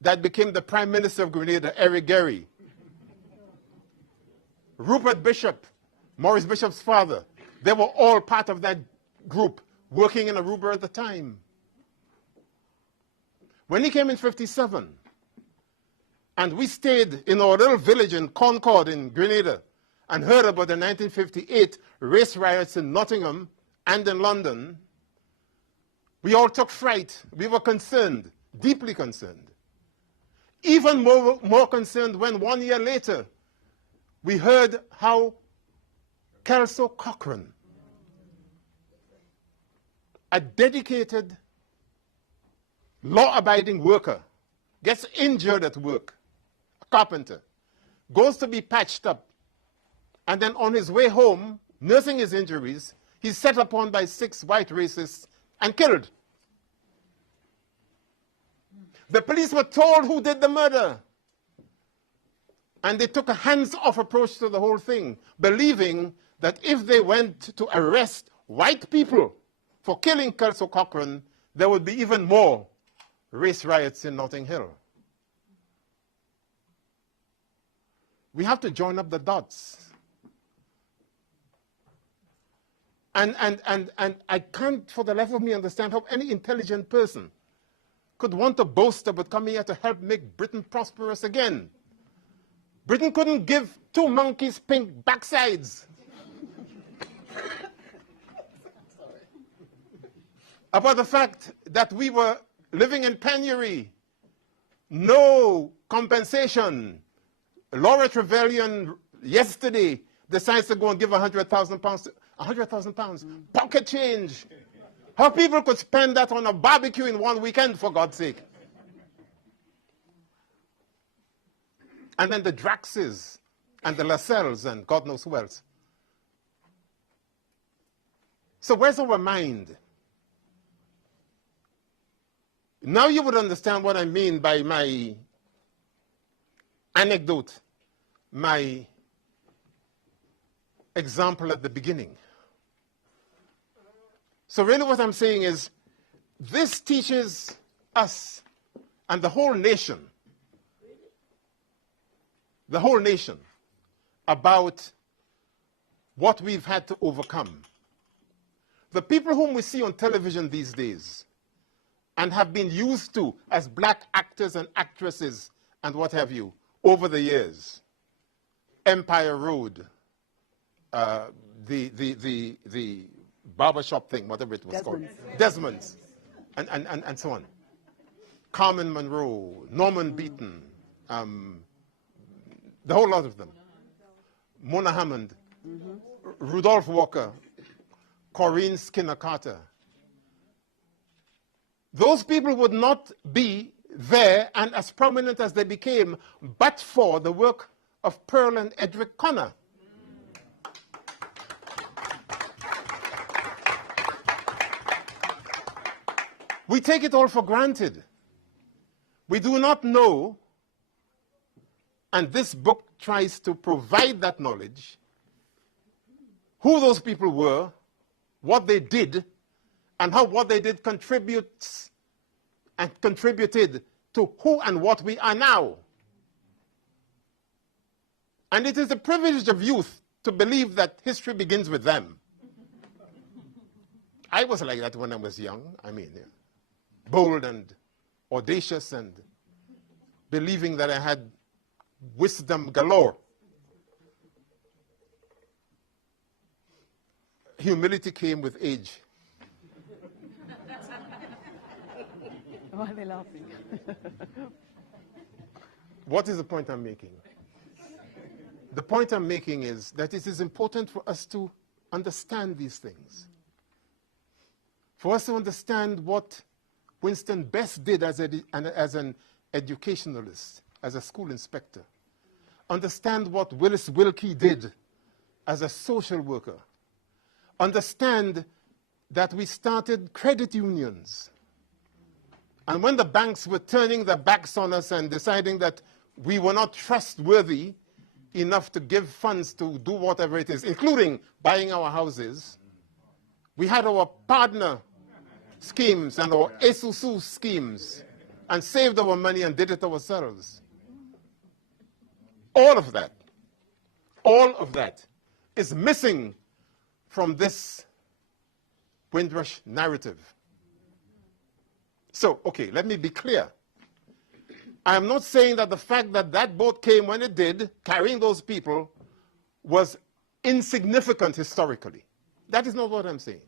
that became the Prime Minister of Grenada, Eric Gary, Rupert Bishop, Maurice Bishop's father, they were all part of that group working in Aruba at the time. When he came in 57, and we stayed in our little village in Concord in Grenada and heard about the 1958 race riots in Nottingham and in London, we all took fright. We were concerned, deeply concerned. Even more concerned when 1 year later we heard how Kelso Cochran, a dedicated, law-abiding worker, gets injured at work, a carpenter, goes to be patched up, and then on his way home, nursing his injuries, he's set upon by 6 white racists and killed. The police were told who did the murder. And they took a hands-off approach to the whole thing, believing that if they went to arrest white people for killing Kelso Cochran, there would be even more race riots in Notting Hill. We have to join up the dots. And I can't for the life of me understand how any intelligent person could want to boast about coming here to help make Britain prosperous again. Britain couldn't give two monkeys pink backsides. About the fact that we were living in penury, no compensation. Laura Trevelyan yesterday decides to go and give £100,000. £100,000, pocket change. How people could spend that on a barbecue in one weekend, for God's sake. And then the Draxes and the Lascelles and God knows who else. So where's our mind? Now you would understand what I mean by my anecdote, my example at the beginning. So really what I'm saying is, this teaches us and the whole nation about what we've had to overcome. The people whom we see on television these days and have been used to as black actors and actresses and what have you over the years, Empire Road, the barbershop thing, whatever it was called, Desmond's, and so on. Carmen Monroe, Norman Beaton, the whole lot of them. Mona Hammond, Rudolph Walker, Corinne Skinner Carter. Those people would not be there and as prominent as they became but for the work of Pearl and Edric Connor. We take it all for granted. We do not know, and this book tries to provide that knowledge, who those people were, what they did, and how what they did contributes and contributed to who and what we are now. And it is the privilege of youth to believe that history begins with them. I was like that when I was young. I mean, bold and audacious and believing that I had wisdom galore. Humility came with age. Why are they laughing? What is the point I'm making? The point I'm making is that it is important for us to understand these things. For us to understand what Winston Best did as an educationalist, as a school inspector. Understand what Willis Wilkie did as a social worker. Understand that we started credit unions. And when the banks were turning their backs on us and deciding that we were not trustworthy enough to give funds to do whatever it is, including buying our houses, we had our partner schemes and our Esusu schemes and saved our money and did it ourselves. All of that is missing from this Windrush narrative. So, okay, let me be clear. I am not saying that the fact that that boat came when it did, carrying those people, was insignificant historically. That is not what I'm saying.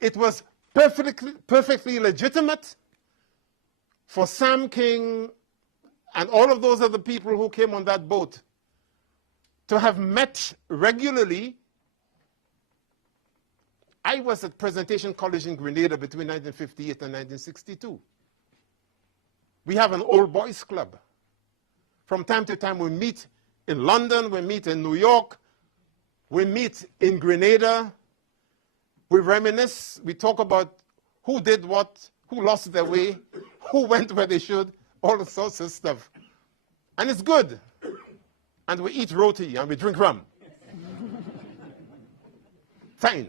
It was perfectly legitimate for Sam King and all of those other people who came on that boat to have met regularly. I was at Presentation College in Grenada between 1958 and 1962. We have an old boys club. From time to time we meet in London, we meet in New York, we meet in Grenada, we reminisce, we talk about who did what, who lost their way, who went where they should, all sorts of stuff. And it's good. And we eat roti and we drink rum. Fine.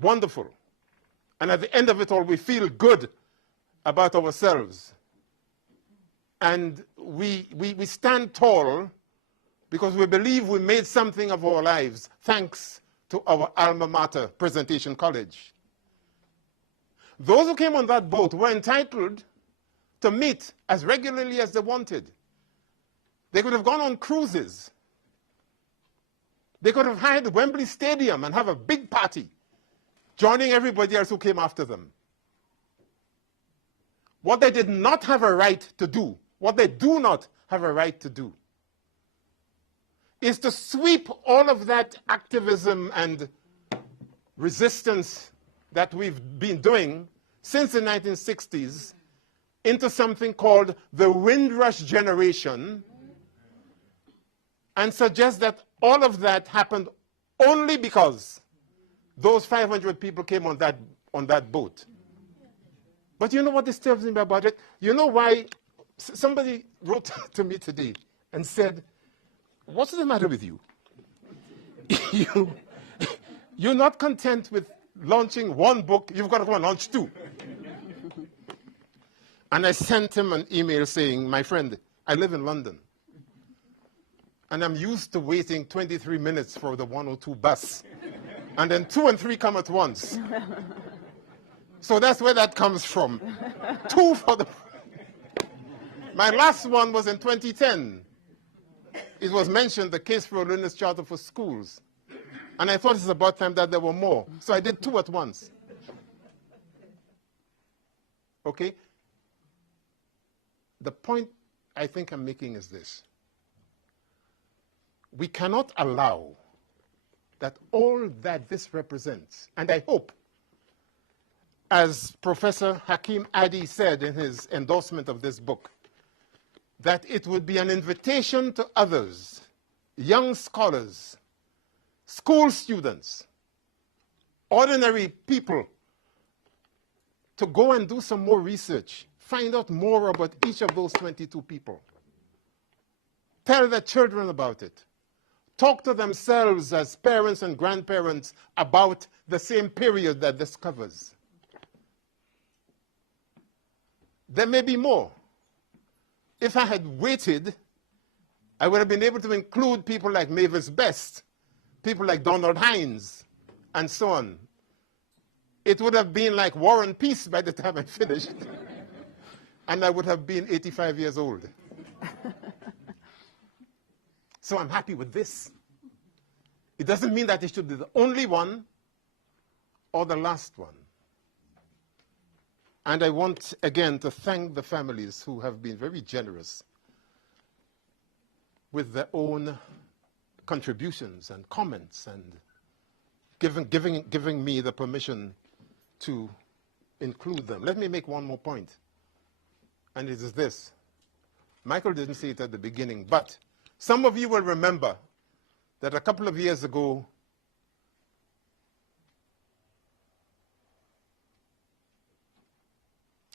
Wonderful. And at the end of it all, we feel good about ourselves. And we stand tall because we believe we made something of our lives thanks to our alma mater, Presentation College. Those who came on that boat were entitled to meet as regularly as they wanted. They could have gone on cruises. They could have hired Wembley Stadium and have a big party, joining everybody else who came after them. What they did not have a right to do, what they do not have a right to do, is to sweep all of that activism and resistance that we've been doing since the 1960s into something called the Windrush generation and suggest that all of that happened only because those 500 people came on that boat. But you know what disturbs me about it? You know why? Somebody wrote to me today and said, what's the matter with you? You're not content with launching one book, you've got to go and launch two. And I sent him an email saying, my friend, I live in London. And I'm used to waiting 23 minutes for the 102 bus. And then 2 and 3 come at once. So that's where that comes from. 2 for the... My last one was in 2010. It was mentioned, the case for Luna's Charter for Schools. And I thought it's about time that there were more. So I did 2 at once. Okay? The point I think I'm making is this. We cannot allow that all that this represents, and I hope, as Professor Hakim Adi said in his endorsement of this book, that it would be an invitation to others, young scholars, school students, ordinary people, to go and do some more research, find out more about each of those 22 people. Tell their children about it. Talk to themselves as parents and grandparents about the same period that this covers. There may be more. If I had waited, I would have been able to include people like Mavis Best, people like Donald Hines, and so on. It would have been like War and Peace by the time I finished. And I would have been 85 years old. So I'm happy with this. It doesn't mean that it should be the only one or the last one. And I want, again, to thank the families who have been very generous with their own contributions and comments and giving me the permission to include them. Let me make one more point, and it is this. Michael didn't say it at the beginning, but some of you will remember that a couple of years ago,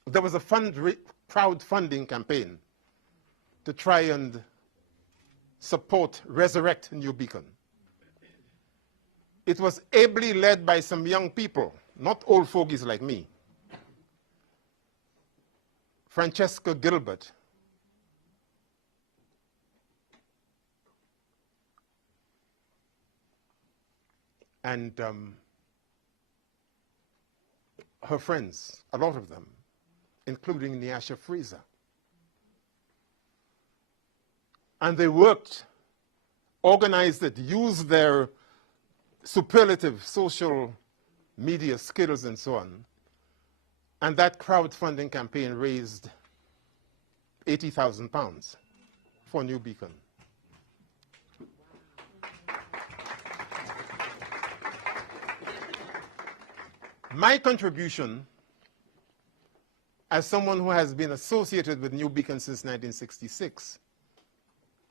there was a crowdfunding campaign to try and support Resurrect New Beacon. It was ably led by some young people, not old fogies like me. Francesca Gilbert, and her friends, a lot of them, including Nyasha Fraser. And they worked, organized it, used their superlative social media skills and so on. And that crowdfunding campaign raised £80,000 for New Beacon. My contribution, as someone who has been associated with New Beacon since 1966,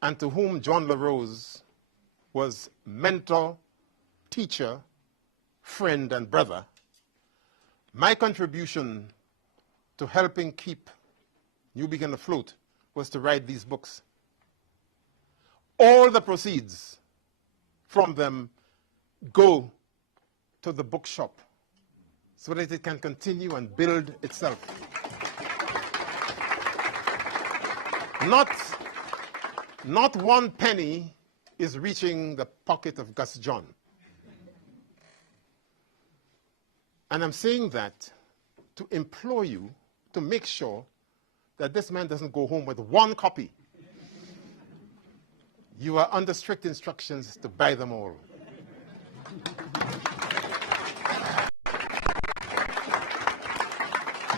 and to whom John LaRose was mentor, teacher, friend, and brother, my contribution to helping keep New Beacon afloat was to write these books. All the proceeds from them go to the bookshop so that it can continue and build itself. Not 1 penny is reaching the pocket of Gus John. And I'm saying that to implore you to make sure that this man doesn't go home with one copy. You are under strict instructions to buy them all.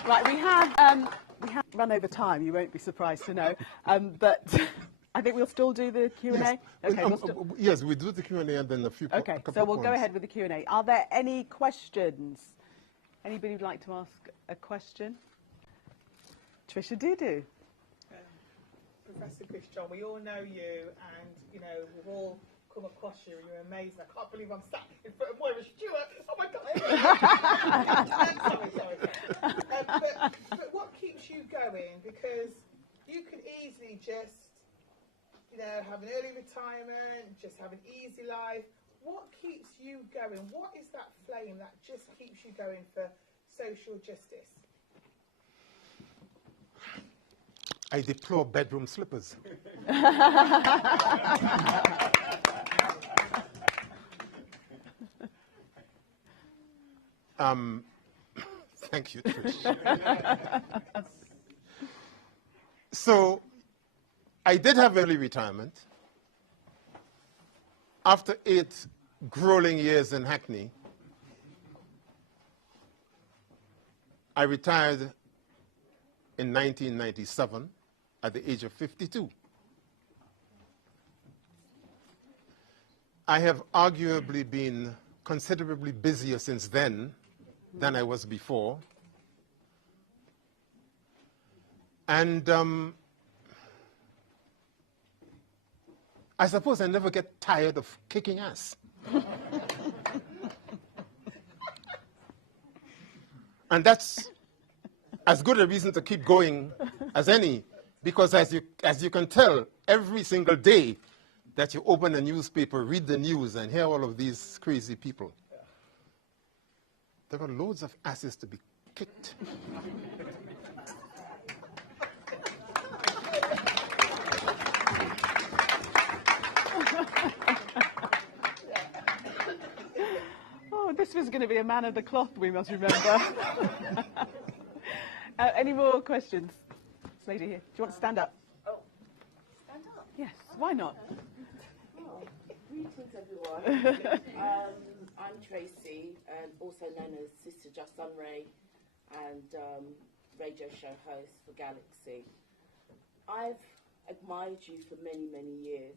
Right, we have run over time. You won't be surprised to know, but I think we'll still do the Q&A. Yes, Okay, yes, we do the Q&A and then a few. okay. So we'll go ahead with the Q&A. Are there any questions? Anybody would like to ask a question? Trisha Dudu. Professor Christian, we all know you, and you know we've all come across you. You're amazing. I can't believe I'm sat in front of Moira Stewart. Oh my God! sorry. But what keeps you going? Because you could easily just, you know, have an early retirement, just have an easy life. What keeps you going? What is that flame that just keeps you going for social justice? I deplore bedroom slippers. Thank you, Trish. So, I did have early retirement. After 8 grueling years in Hackney, I retired in 1997 at the age of 52. I have arguably been considerably busier since then than I was before. And I suppose I never get tired of kicking ass. And that's as good a reason to keep going as any, because as you can tell, every single day that you open a newspaper, read the news, and hear all of these crazy people, there are loads of asses to be kicked. Oh, this was going to be a man of the cloth, we must remember. Any more questions? This lady here. Do you want to stand up? Oh, stand up? Yes, why not? Oh, greetings, everyone. I'm Tracy, also known as Sister Just Sunray, and radio show host for Galaxy. I've admired you for many, many years,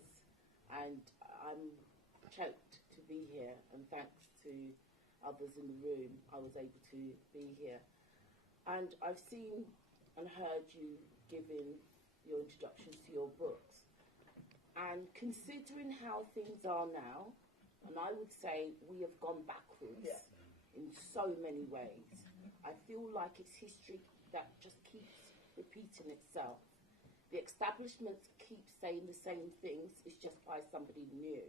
and I'm choked to be here, and thanks to others in the room, I was able to be here. And I've seen and heard you giving your introductions to your books. And considering how things are now, and I would say we have gone backwards in so many ways, I feel like it's history that just keeps repeating itself. The establishments keep saying the same things, it's just by somebody new.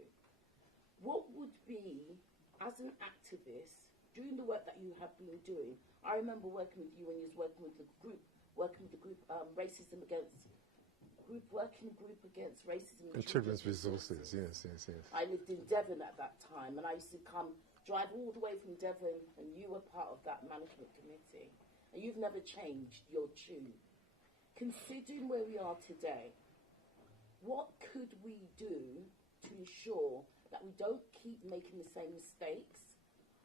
What would be, as an activist, doing the work that you have been doing? I remember working with you when you was working with the group Racism Against Racism And Children's Resources, yes. I lived in Devon at that time, and I used to drive all the way from Devon, and you were part of that management committee, and you've never changed your tune. Considering where we are today, what could we do to ensure that we don't keep making the same mistakes?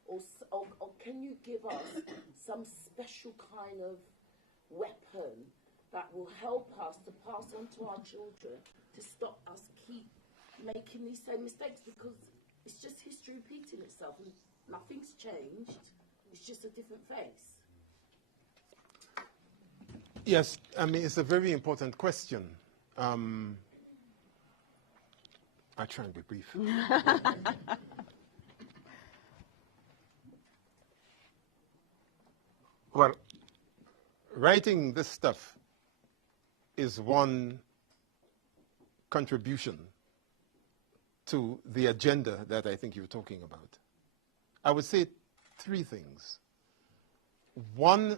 Or can you give us some special kind of weapon that will help us to pass on to our children to stop us keep making these same mistakes? Because it's just history repeating itself, and nothing's changed. It's just a different face. Yes, I mean, it's a very important question. I try and be brief. Well, writing this stuff is one contribution to the agenda that I think you're talking about. I would say 3 things. One,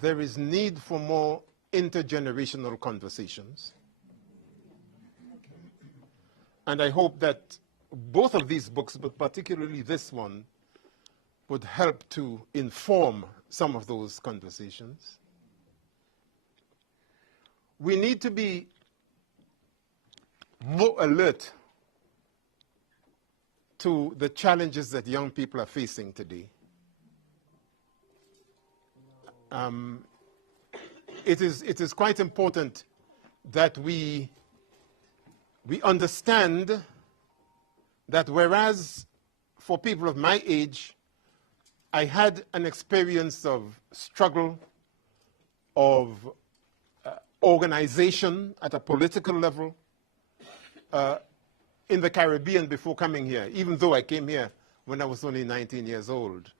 there is need for more intergenerational conversations. And I hope that both of these books, but particularly this one, would help to inform some of those conversations. We need to be more alert to the challenges that young people are facing today. It is quite important that we understand that whereas for people of my age, I had an experience of struggle, of organization at a political level in the Caribbean before coming here, even though I came here when I was only 19 years old.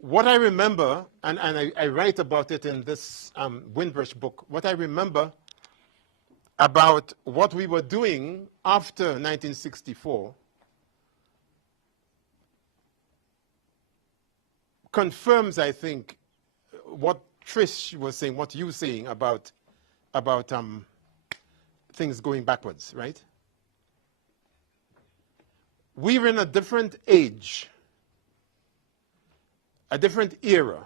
What I remember, and I write about it in this Windrush book, what I remember about what we were doing after 1964 confirms, I think, what Trish was saying, what you were saying about things going backwards, right? We were in a different age, a different era.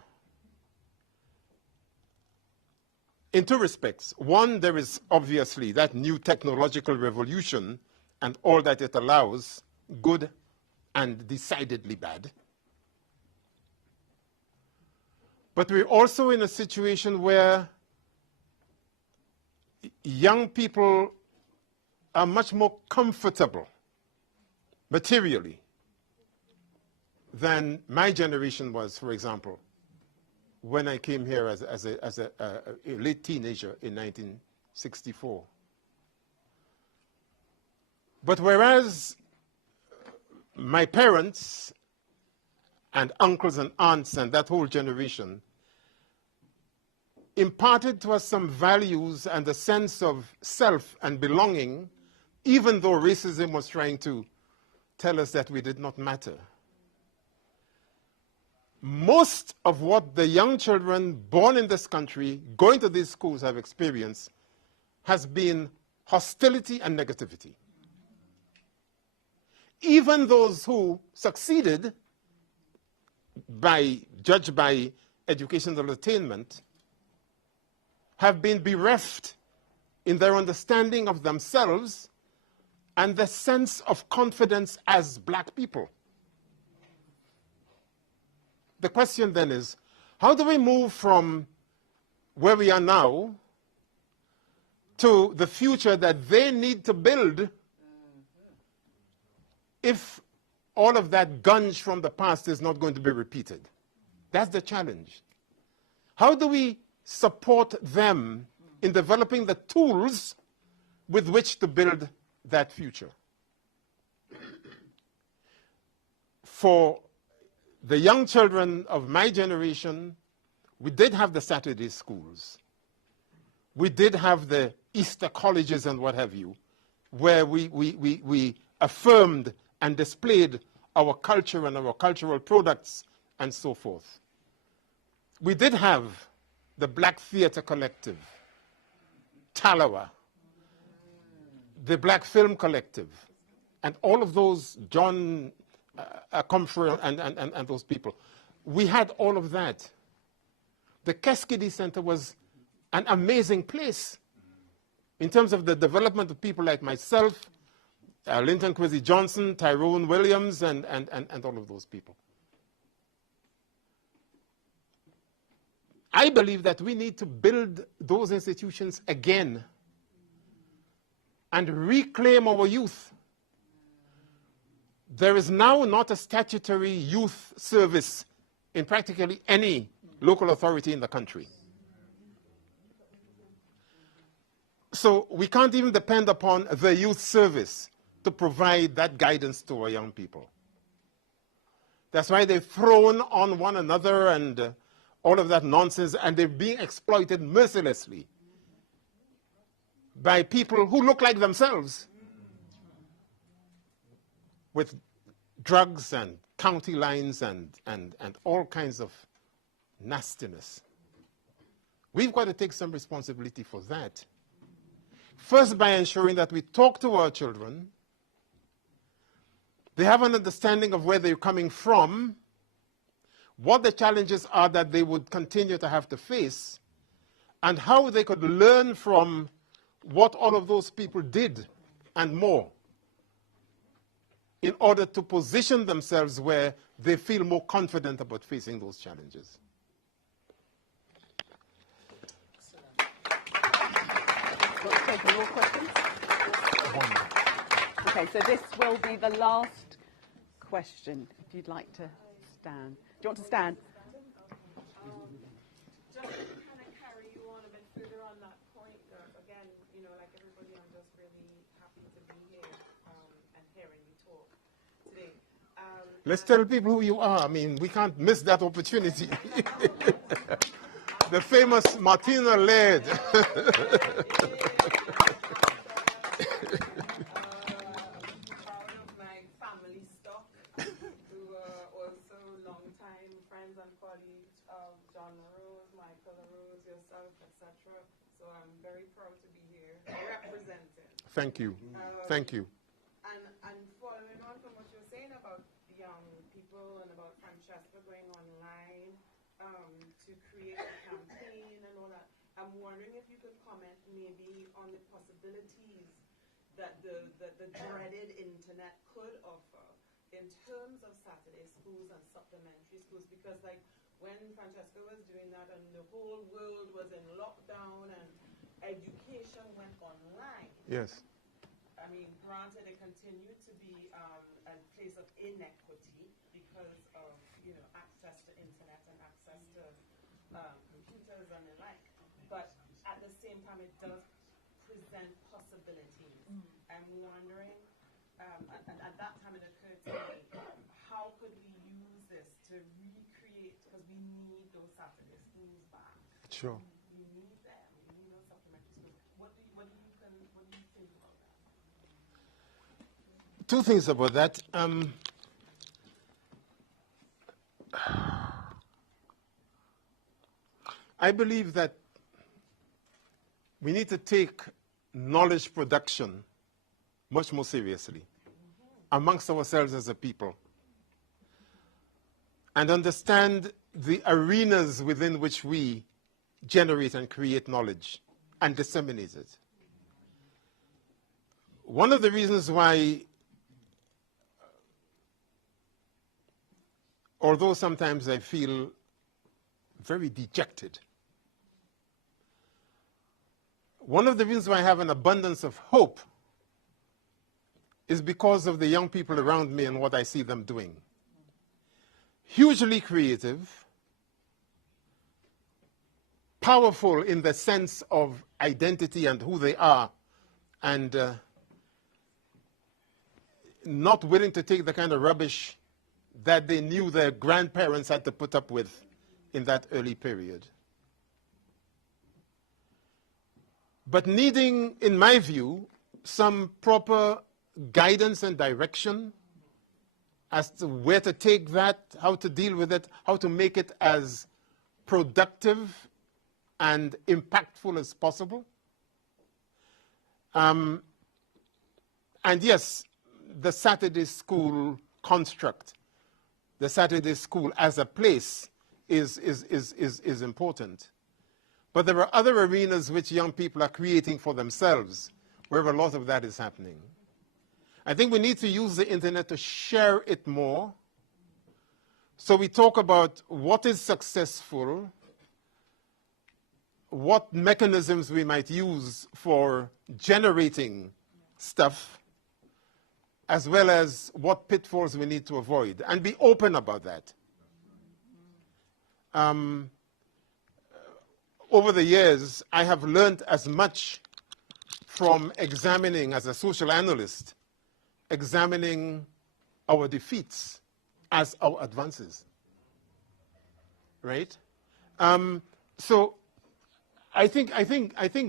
In two respects. One, there is obviously that new technological revolution and all that it allows, good and decidedly bad. But we're also in a situation where young people are much more comfortable materially than my generation was, for example, when I came here as a late teenager in 1964. But whereas my parents and uncles and aunts and that whole generation imparted to us some values and a sense of self and belonging, even though racism was trying to tell us that we did not matter. Most of what the young children born in this country, going to these schools, have experienced has been hostility and negativity. Even those who succeeded, judged by educational attainment, have been bereft in their understanding of themselves and the sense of confidence as black people. The question then is, how do we move from where we are now to the future that they need to build if all of that gunge from the past is not going to be repeated? That's the challenge. How do we support them in developing the tools with which to build that future? For the young children of my generation, we did have the Saturday schools. We did have the Easter colleges and what have you, where we affirmed and displayed our culture and our cultural products and so forth. We did have the Black Theatre Collective, Talawa, the Black Film Collective, and all of those, John Comfrey and those people. We had all of that. The Keskidi Center was an amazing place in terms of the development of people like myself, Linton Kwesi Johnson, Tyrone Williams, and all of those people. I believe that we need to build those institutions again and reclaim our youth. There is now not a statutory youth service in practically any local authority in the country. So we can't even depend upon the youth service to provide that guidance to our young people. That's why they've thrown on one another and all of that nonsense, and they're being exploited mercilessly by people who look like themselves, with drugs and county lines and all kinds of nastiness. We've got to take some responsibility for that. First, by ensuring that we talk to our children, they have an understanding of where they're coming from, what the challenges are that they would continue to have to face, and how they could learn from what all of those people did and more in order to position themselves where they feel more confident about facing those challenges. Taking more questions? Okay, so this will be the last question, if you'd like to stand. Do you want to stand? Just to kind of carry you on a bit further on that point, again, you know, like everybody, I'm just really happy to be here and hearing you talk today. Let's tell people who you are. I mean, we can't miss that opportunity. The famous Martina Laird. So I'm very proud to be here representing. Thank you. Thank you. And following on from what you're saying about young people and about Francesca going online to create a campaign and all that, I'm wondering if you could comment maybe on the possibilities that the dreaded internet could offer in terms of Saturday schools and supplementary schools, because like when Francesca was doing that and the whole world was in lockdown and education went online. Yes. I mean, granted, it continued to be a place of inequity because of, you know, access to internet and access to computers and the like. But at the same time, it does present possibilities. I'm wondering, and at that time it occurred to me, how could we use this to recreate, because we need those Saturday schools back. Sure. We need them. We need those supplementary schools. What do you think about that? Two things about that. I believe that we need to take knowledge production much more seriously amongst ourselves as a people, and understand the arenas within which we generate and create knowledge and disseminate it. One of the reasons why, although sometimes I feel very dejected, one of the reasons why I have an abundance of hope is because of the young people around me and what I see them doing. Hugely creative, powerful in the sense of identity and who they are, and not willing to take the kind of rubbish that they knew their grandparents had to put up with in that early period. But needing, in my view, some proper guidance and direction as to where to take that, how to deal with it, how to make it as productive and impactful as possible. And yes, the Saturday school construct, the Saturday school as a place is important. But there are other arenas which young people are creating for themselves, where a lot of that is happening. I think we need to use the internet to share it more. So we talk about what is successful, what mechanisms we might use for generating stuff, as well as what pitfalls we need to avoid, and be open about that. Over the years, I have learned as much from examining, as a social analyst, examining our defeats as our advances, right? So I think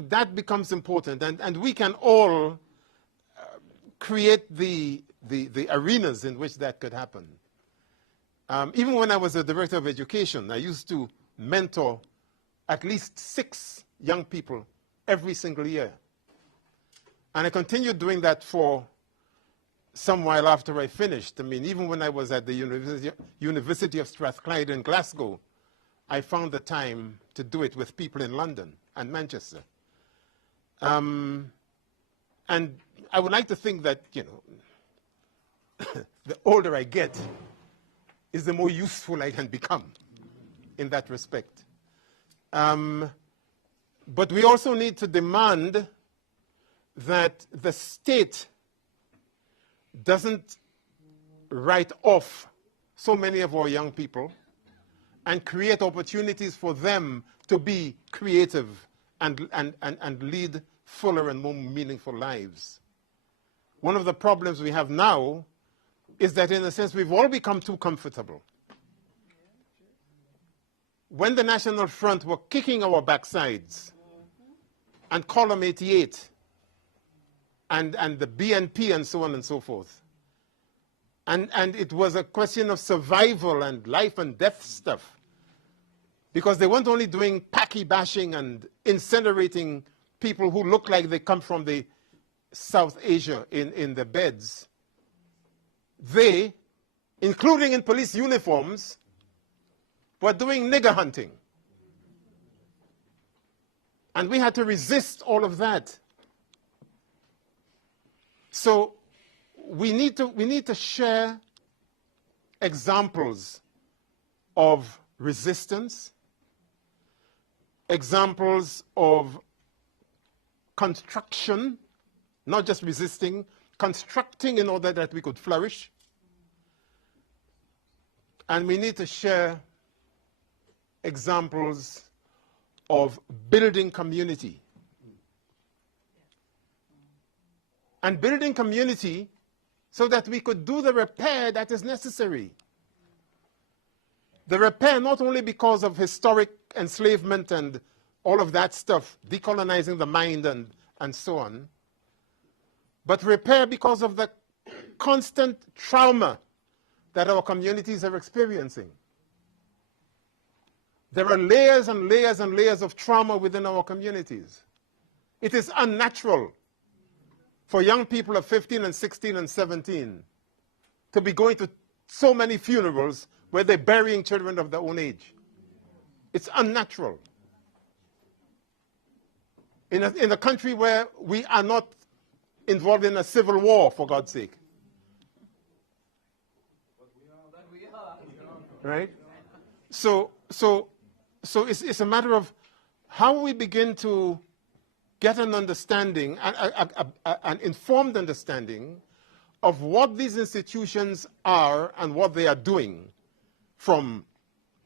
that becomes important, and we can all create the arenas in which that could happen. Even when I was a director of education, I used to mentor at least 6 young people every single year. And I continued doing that for some while after I finished. I mean, even when I was at the University of Strathclyde in Glasgow, I found the time to do it with people in London and Manchester. And I would like to think that, you know, the older I get, is the more useful I can become in that respect. But we also need to demand that the state doesn't write off so many of our young people and create opportunities for them to be creative and lead fuller and more meaningful lives. One of the problems we have now is that, in a sense, we've all become too comfortable. When the National Front were kicking our backsides, and Column 88, and the BNP, and so on and so forth, and it was a question of survival and life and death stuff, because they weren't only doing packy bashing and incinerating people who look like they come from the South Asia in the beds. They, including in police uniforms, were doing nigger hunting. And we had to resist all of that. So we need to share examples of resistance, examples of construction, not just resisting, constructing in order that we could flourish. And we need to share examples of building community. And building community so that we could do the repair that is necessary. The repair not only because of historic enslavement and all of that stuff, decolonizing the mind and so on, but repair because of the constant trauma that our communities are experiencing. There are layers and layers and layers of trauma within our communities. It is unnatural for young people of 15 and 16 and 17 to be going to so many funerals where they're burying children of their own age. It's unnatural. In a country where we are not involved in a civil war, for God's sake. Right? So it's a matter of how we begin to get an understanding, an informed understanding of what these institutions are and what they are doing from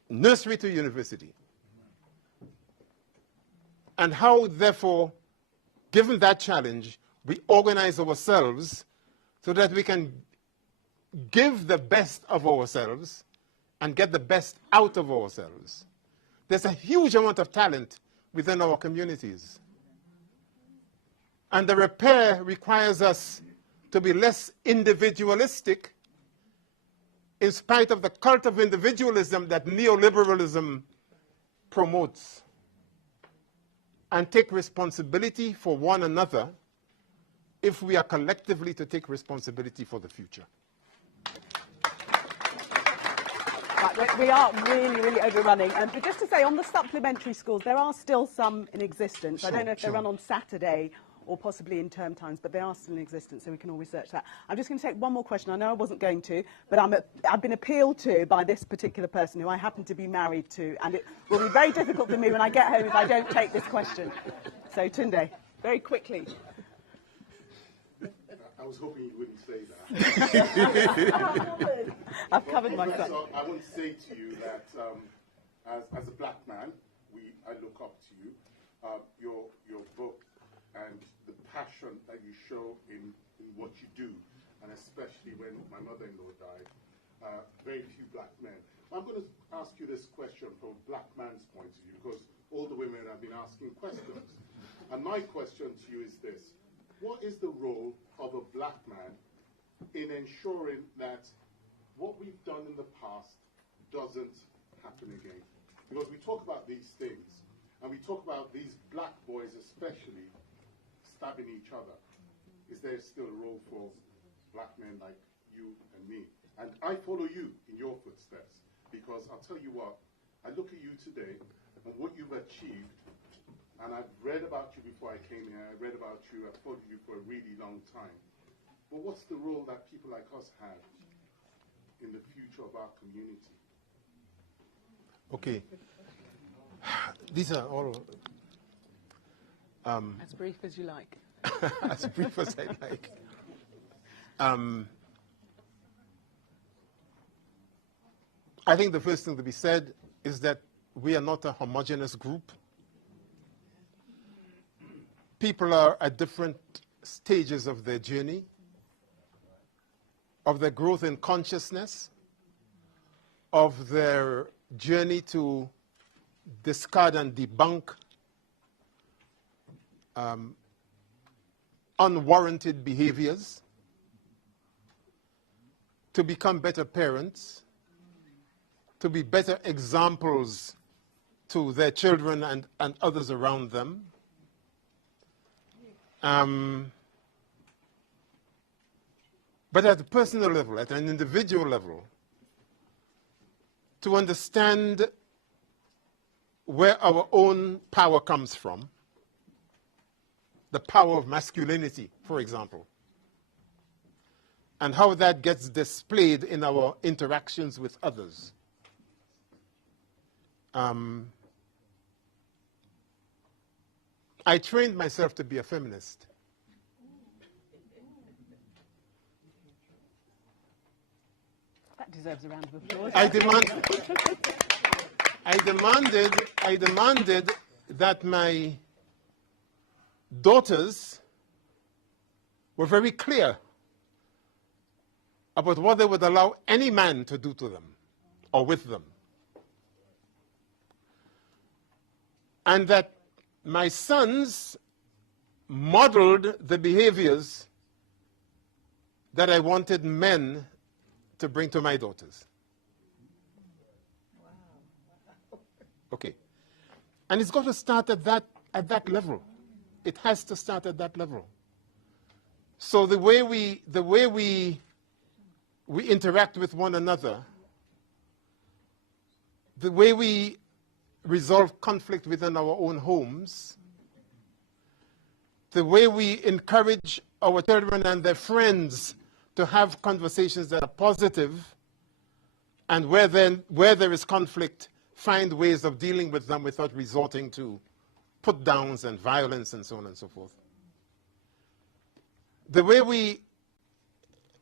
nursery to university. And how, therefore, given that challenge, we organize ourselves so that we can give the best of ourselves and get the best out of ourselves. There's a huge amount of talent within our communities. And the repair requires us to be less individualistic in spite of the cult of individualism that neoliberalism promotes, and take responsibility for one another if we are collectively to take responsibility for the future. Right, we are really, really overrunning. But just to say, on the supplementary schools, there are still some in existence. I don't know if they run on Saturday or possibly in term times, but they are still in existence, so we can all research that. I'm just going to take one more question. I know I wasn't going to, but I've been appealed to by this particular person who I happen to be married to, and it will be very difficult for me when I get home if I don't take this question. So, Tunde, very quickly. I was hoping you wouldn't say that. I've covered myself. So I want to say to you that as a black man, I look up to you. Your book and the passion that you show in what you do, and especially when my mother-in-law died, very few black men. I'm going to ask you this question from a black man's point of view, because all the women have been asking questions. And my question to you is this: what is the role of a black man in ensuring that what we've done in the past doesn't happen again? Because we talk about these things, and we talk about these black boys especially stabbing each other. is there still a role for black men like you and me? And I follow you in your footsteps, because I'll tell you what, I look at you today and what you've achieved, and I've read about you before I came here, I read about you, I've followed you for a really long time. But what's the role that people like us have in the future of our community? Okay. These are all as brief as you like. as brief as I like. I think the first thing to be said is that we are not a homogeneous group. People are at different stages of their journey, of their growth in consciousness, of their journey to discard and debunk unwarranted behaviors, to become better parents, to be better examples to their children and others around them. But at a personal level, at an individual level, to understand where our own power comes from, the power of masculinity, for example, and how that gets displayed in our interactions with others. I trained myself to be a feminist. That deserves a round of applause. I demanded that my daughters were very clear about what they would allow any man to do to them or with them. And that my sons modeled the behaviors that I wanted men to bring to my daughters. Okay. And it's got to start at that level. It has to start at that level. So the way we interact with one another, the way we resolve conflict within our own homes, the way we encourage our children and their friends to have conversations that are positive, and where there is conflict, find ways of dealing with them without resorting to put downs and violence and so on and so forth. The way we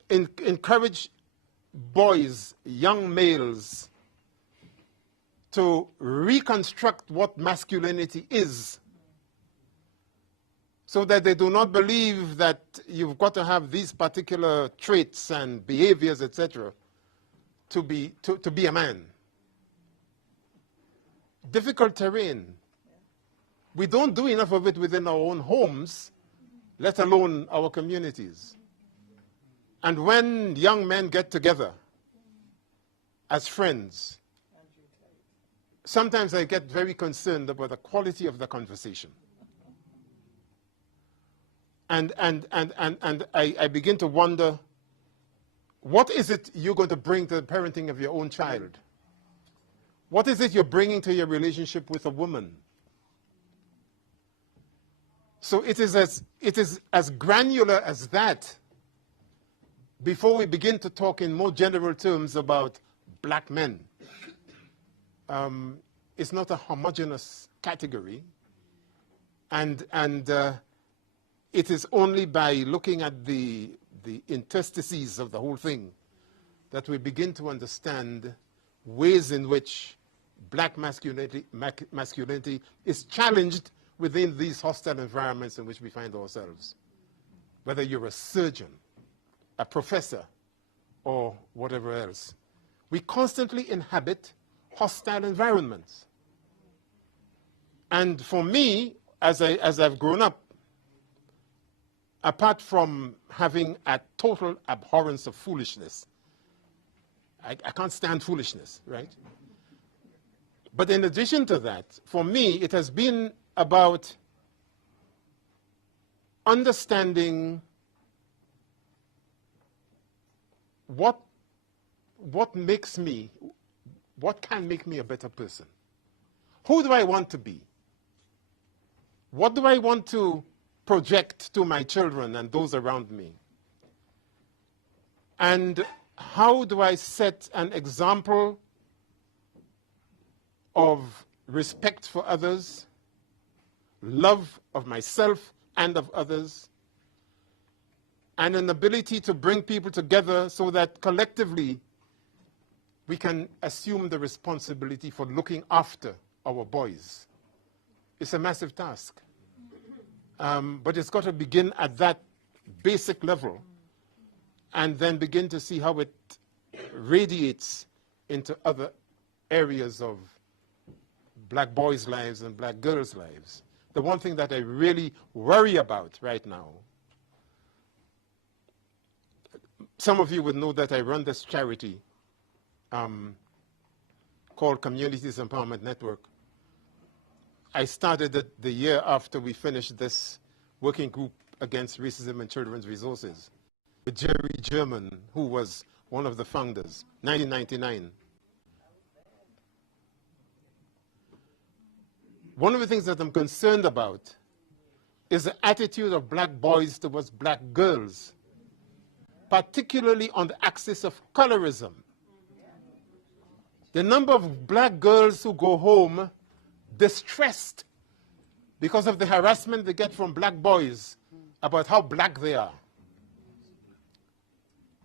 encourage boys, young males, to reconstruct what masculinity is, so that they do not believe that you've got to have these particular traits and behaviors, etc., to be a man. Difficult terrain. We don't do enough of it within our own homes, let alone our communities. And when young men get together as friends, sometimes I get very concerned about the quality of the conversation. And I begin to wonder, what is it you're going to bring to the parenting of your own child? What is it you're bringing to your relationship with a woman? So it is as granular as that before we begin to talk in more general terms about black men. It's not a homogeneous category, and it is only by looking at the interstices of the whole thing that we begin to understand ways in which black masculinity is challenged within these hostile environments in which we find ourselves. Whether you're a surgeon, a professor, or whatever else. We constantly inhabit hostile environments. And for me, as I've grown up, apart from having a total abhorrence of foolishness, I can't stand foolishness, right? But in addition to that, for me, it has been about understanding what makes me, what can make me a better person? Who do I want to be? What do I want to project to my children and those around me? And how do I set an example of respect for others, love of myself and of others, and an ability to bring people together so that collectively we can assume the responsibility for looking after our boys? It's a massive task. But it's got to begin at that basic level and then begin to see how it radiates into other areas of black boys' lives and black girls' lives. The one thing that I really worry about right now, some of you would know that I run this charity called Communities Empowerment Network. I started it the year after we finished this working group against racism and children's resources with Jerry German, who was one of the founders, 1999. One of the things that I'm concerned about is the attitude of black boys towards black girls, particularly on the axis of colorism. The number of black girls who go home distressed because of the harassment they get from black boys about how black they are,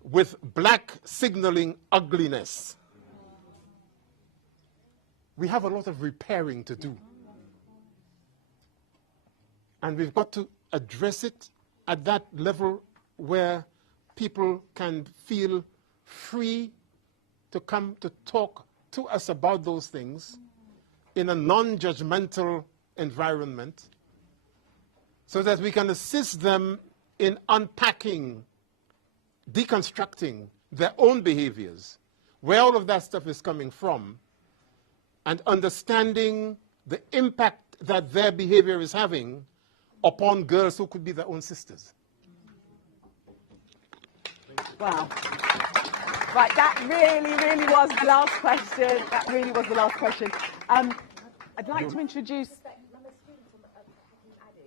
with black signaling ugliness. We have a lot of repairing to do. And we've got to address it at that level where people can feel free to come to talk to us about those things in a non-judgmental environment so that we can assist them in unpacking, deconstructing their own behaviors, where all of that stuff is coming from, and understanding the impact that their behavior is having upon girls who could be their own sisters. Wow. Right, that really was the last question. That really was the last question. I'd like to introduce... I'm a student from Hakeem Adu,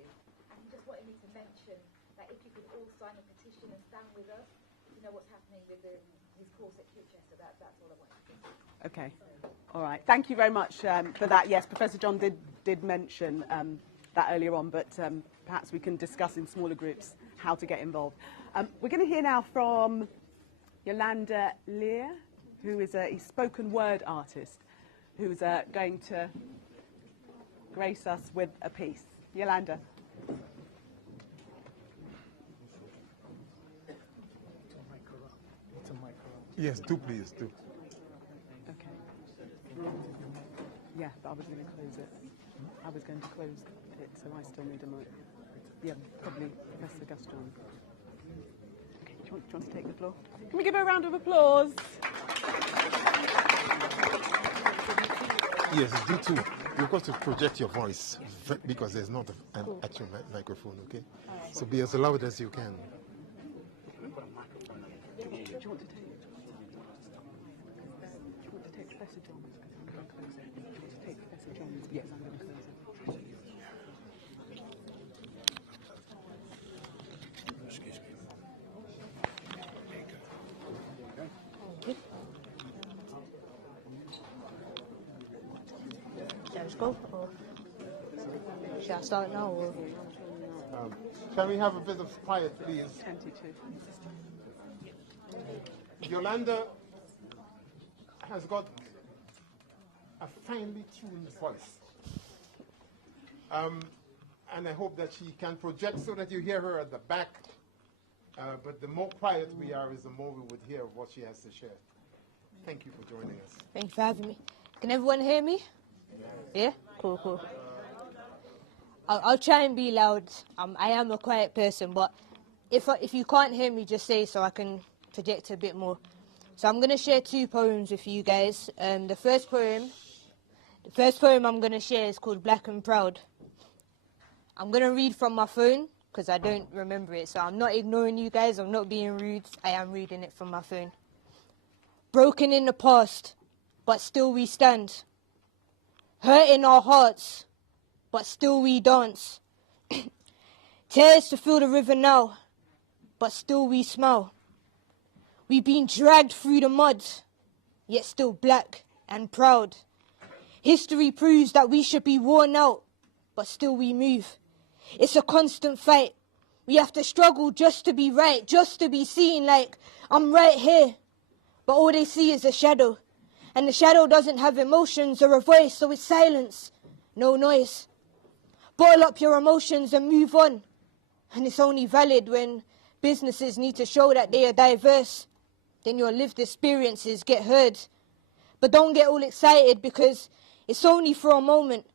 and he just wanted me to mention that if you could all sign a petition and stand with us, you know what's happening with his course at Chichester. That's all I wanted to say. Okay. All right. Thank you very much for that. Yes, Professor John did mention that earlier on, but perhaps we can discuss in smaller groups how to get involved. We're going to hear now from Yolanda Lear, who is a spoken word artist, who's going to grace us with a piece. Yolanda. Yes, do please, do. Okay. Yeah, but I was going to close it. I was going to close it, so I still need a mic. Yeah, probably Professor Gaston. Okay, do you want to take the floor? Can we give her a round of applause? Yes, do too. You've got to project your voice because there's not an actual microphone, okay? So be as loud as you can. Do you want to take Professor John's? I'm going to close it. Do you want to take Professor John's? Yes, I'm going to close it. Excuse me. Let's go. Or shall I start now? Or? Can we have a bit of quiet, please? 22. Yolanda has got a finely tuned voice. And I hope that she can project so that you hear her at the back. But the more quiet we are, is the more we would hear what she has to share. Thank you for joining us. Thank you for having me. Can everyone hear me? Yeah? Cool, cool. I'll try and be loud. I am a quiet person, but if you can't hear me, just say so I can project a bit more. So I'm going to share 2 poems with you guys. The first poem I'm going to share is called Black and Proud. I'm going to read from my phone because I don't remember it. So I'm not ignoring you guys. I'm not being rude. I am reading it from my phone. broken in the past, but still we stand. Hurt in our hearts, but still we dance. Tears to fill the river now, but still we smile. We've been dragged through the mud, yet still black and proud. History proves that we should be worn out, but still we move. It's a constant fight. We have to struggle just to be right, just to be seen like I'm right here. But all they see is a shadow. And the shadow doesn't have emotions or a voice, so it's silence, no noise. Bottle up your emotions and move on. And it's only valid when businesses need to show that they are diverse. Then your lived experiences get heard. But don't get all excited because it's only for a moment.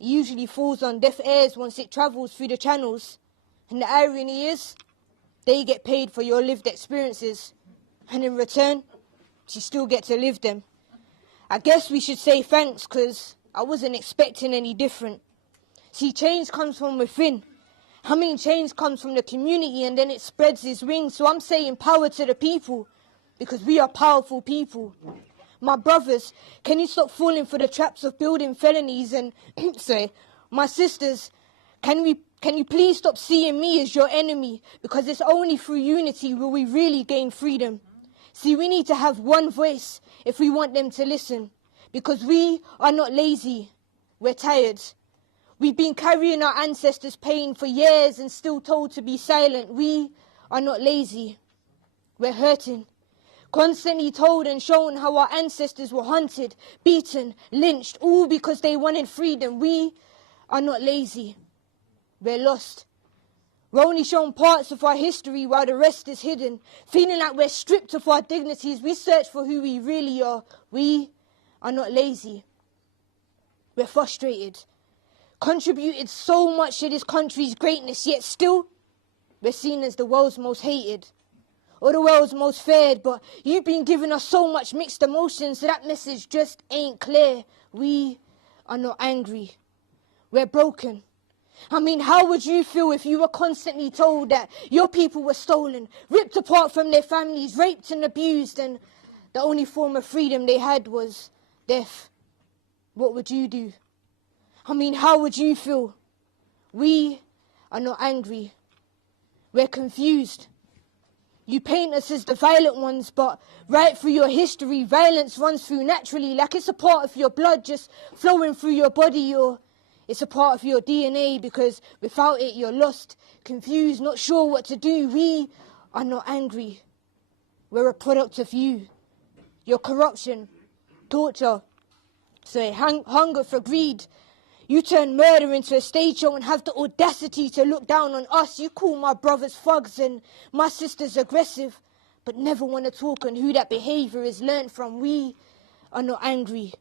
It usually falls on deaf ears once it travels through the channels. And the irony is, they get paid for your lived experiences. And in return, you still get to live them. I guess we should say thanks because I wasn't expecting any different. See, change comes from within. I mean, change comes from the community and then it spreads its wings. So I'm saying power to the people because we are powerful people. My brothers, can you stop falling for the traps of building felonies? And say, my sisters, can you please stop seeing me as your enemy? Because it's only through unity will we really gain freedom. See, we need to have one voice if we want them to listen. Because we are not lazy, we're tired. We've been carrying our ancestors' pain for years and still told to be silent. We are not lazy, we're hurting. Constantly told and shown how our ancestors were hunted, beaten, lynched, all because they wanted freedom. We are not lazy. We're lost. We're only shown parts of our history while the rest is hidden. Feeling like we're stripped of our dignities, we search for who we really are. We are not lazy. We're frustrated. Contributed so much to this country's greatness, yet still we're seen as the world's most hated. Or the world's most feared, but you've been giving us so much mixed emotions, so that message just ain't clear. We are not angry. We're broken. I mean, how would you feel if you were constantly told that your people were stolen, ripped apart from their families, raped and abused, and the only form of freedom they had was death? What would you do? I mean, how would you feel? We are not angry. We're confused. You paint us as the violent ones, but right through your history, violence runs through naturally, like it's a part of your blood just flowing through your body, or it's a part of your DNA, because without it you're lost, confused, not sure what to do. We are not angry. We're a product of you. Your corruption, torture, hunger for greed. You turn murder into a stage show and have the audacity to look down on us. You call my brothers thugs and my sisters aggressive, but never want to talk on who that behaviour is learnt from. We are not angry,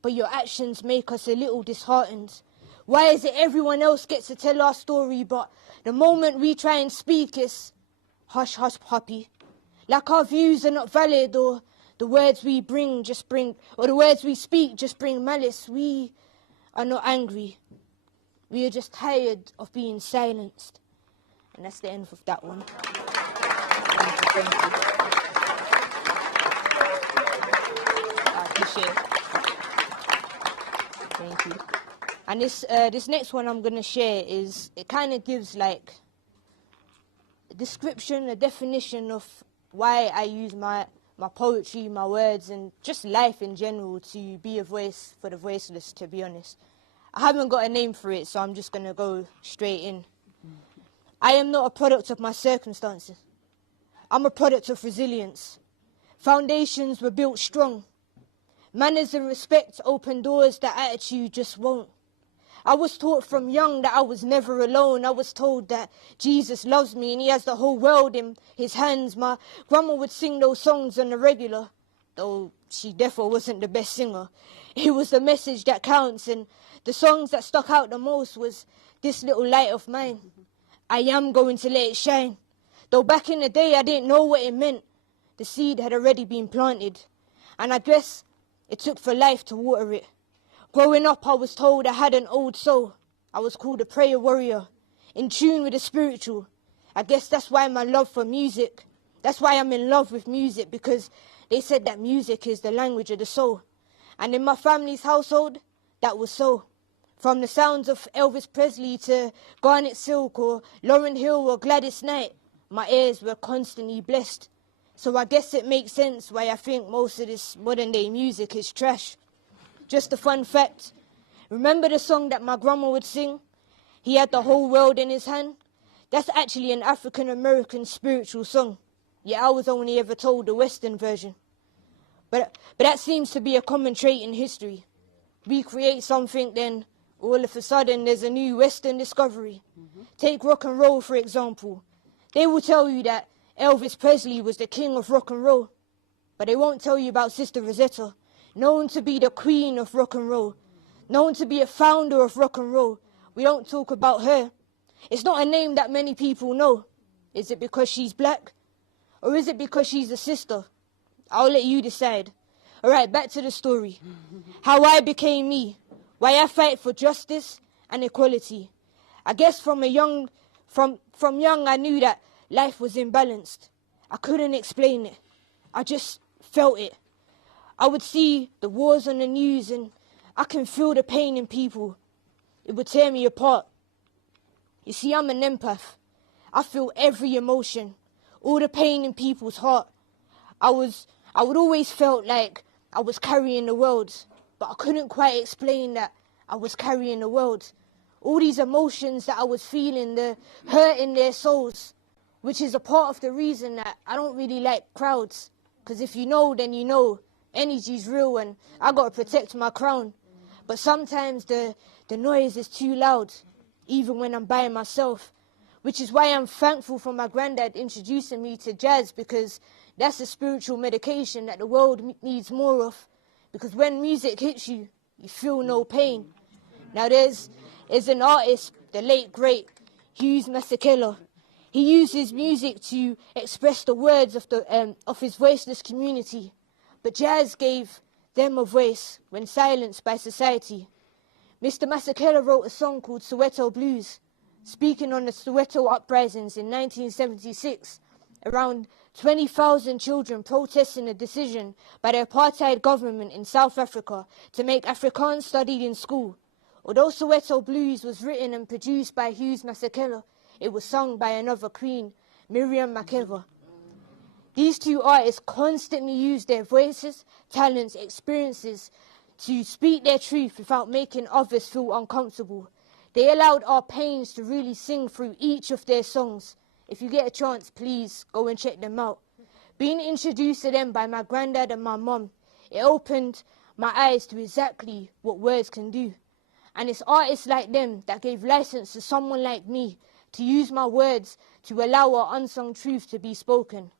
but your actions make us a little disheartened. Why is it everyone else gets to tell our story, but the moment we try and speak, it's hush, hush, puppy. Like our views are not valid, or the words we speak just bring malice. We are not angry. We are just tired of being silenced. And that's the end of that one. Thank you. I appreciate it. Thank you. And this next one I'm going to share it kind of gives like a description, a definition of why I use my poetry, my words, and just life in general to be a voice for the voiceless, to be honest. I haven't got a name for it, so I'm just going to go straight in. I am not a product of my circumstances. I'm a product of resilience. Foundations were built strong. Manners and respect open doors that attitude just won't. I was taught from young that I was never alone. I was told that Jesus loves me and he has the whole world in his hands. My grandma would sing those songs on the regular, though she definitely wasn't the best singer. It was the message that counts, and the songs that stuck out the most was This Little Light of Mine. I am going to let it shine. Though back in the day I didn't know what it meant. The seed had already been planted, and I guess it took for life to water it. Growing up, I was told I had an old soul. I was called a prayer warrior, in tune with the spiritual. I guess that's why my love for music, that's why I'm in love with music, because They said that music is the language of the soul. And in my family's household, that was so. From the sounds of Elvis Presley to Garnet Silk or Lauryn Hill or Gladys Knight, my ears were constantly blessed. So I guess it makes sense why I think most of this modern day music is trash. Just a fun fact, remember the song that my grandma would sing? He had the whole world in his hand? That's actually an African American spiritual song. Yet I was only ever told the Western version. But that seems to be a common trait in history. We create something, then all of a sudden there's a new Western discovery. Take rock and roll, for example. They will tell you that Elvis Presley was the king of rock and roll, but they won't tell you about Sister Rosetta, known to be the queen of rock and roll, known to be a founder of rock and roll. We don't talk about her. It's not a name that many people know. Is it because she's black? Or is it because she's a sister? I'll let you decide. All right, back to the story. How I became me. Why I fight for justice and equality. I guess from young I knew that life was imbalanced. I couldn't explain it. I just felt it. I would see the wars on the news and I can feel the pain in people. It would tear me apart. You see, I'm an empath. I feel every emotion, all the pain in people's heart. I would always felt like I was carrying the world, but I couldn't quite explain that I was carrying the world. All these emotions that I was feeling, the hurt in their souls, which is a part of the reason that I don't really like crowds. Because if you know, then you know. Energy's real and I got to protect my crown. But sometimes the noise is too loud, even when I'm by myself. Which is why I'm thankful for my granddad introducing me to jazz, because that's a spiritual medication that the world needs more of. Because when music hits you, you feel no pain. Now there's an artist, the late great Hughes Masekela. He uses music to express the words of his voiceless community. But jazz gave them a voice when silenced by society. Mr. Masekela wrote a song called Soweto Blues, speaking on the Soweto uprisings in 1976. Around 20,000 children protesting a decision by the apartheid government in South Africa to make Afrikaans studied in school. Although Soweto Blues was written and produced by Hughes Masekela, it was sung by another queen, Miriam Makeba. These two artists constantly used their voices, talents, experiences to speak their truth without making others feel uncomfortable. They allowed our pains to really sing through each of their songs. If you get a chance, please go and check them out. Being introduced to them by my granddad and my mum, it opened my eyes to exactly what words can do. And it's artists like them that gave license to someone like me to use my words to allow our unsung truth to be spoken.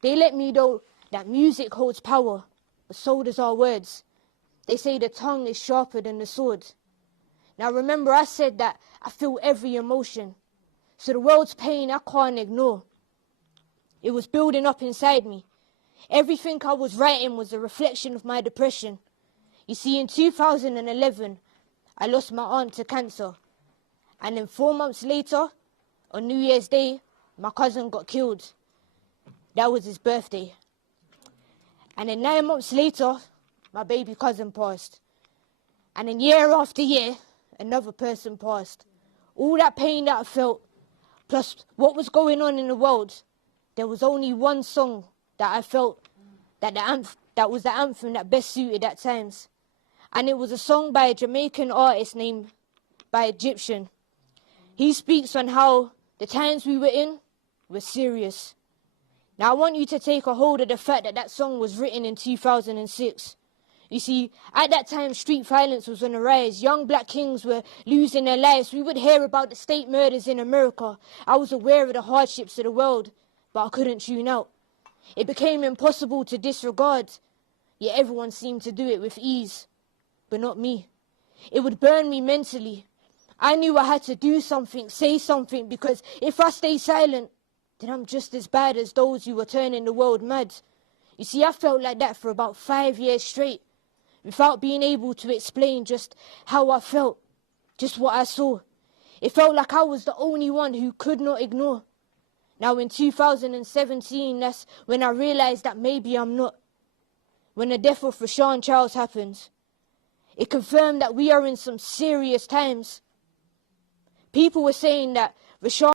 They let me know that music holds power, but so does our words. They say the tongue is sharper than the sword. Now remember, I said that I feel every emotion. So the world's pain I can't ignore. It was building up inside me. Everything I was writing was a reflection of my depression. You see, in 2011, I lost my aunt to cancer. And then 4 months later, on New Year's Day, my cousin got killed. That was his birthday. And then 9 months later, my baby cousin passed. And then year after year, another person passed. All that pain that I felt, plus what was going on in the world, there was only one song that I felt that was the anthem that best suited at times. And it was a song by a Jamaican artist named by Egyptian. He speaks on how the times we were in were serious. Now I want you to take a hold of the fact that that song was written in 2006. You see, at that time, street violence was on the rise. Young black kings were losing their lives. We would hear about the state murders in America. I was aware of the hardships of the world, but I couldn't tune out. It became impossible to disregard, yet everyone seemed to do it with ease, but not me. It would burn me mentally. I knew I had to do something, say something, because if I stay silent, then I'm just as bad as those who were turning the world mad. You see, I felt like that for about 5 years straight, without being able to explain just how I felt, just what I saw. It felt like I was the only one who could not ignore. Now in 2017, that's when I realized that maybe I'm not. when the death of Rashawn Charles happened, it confirmed that we are in some serious times. People were saying that Rashawn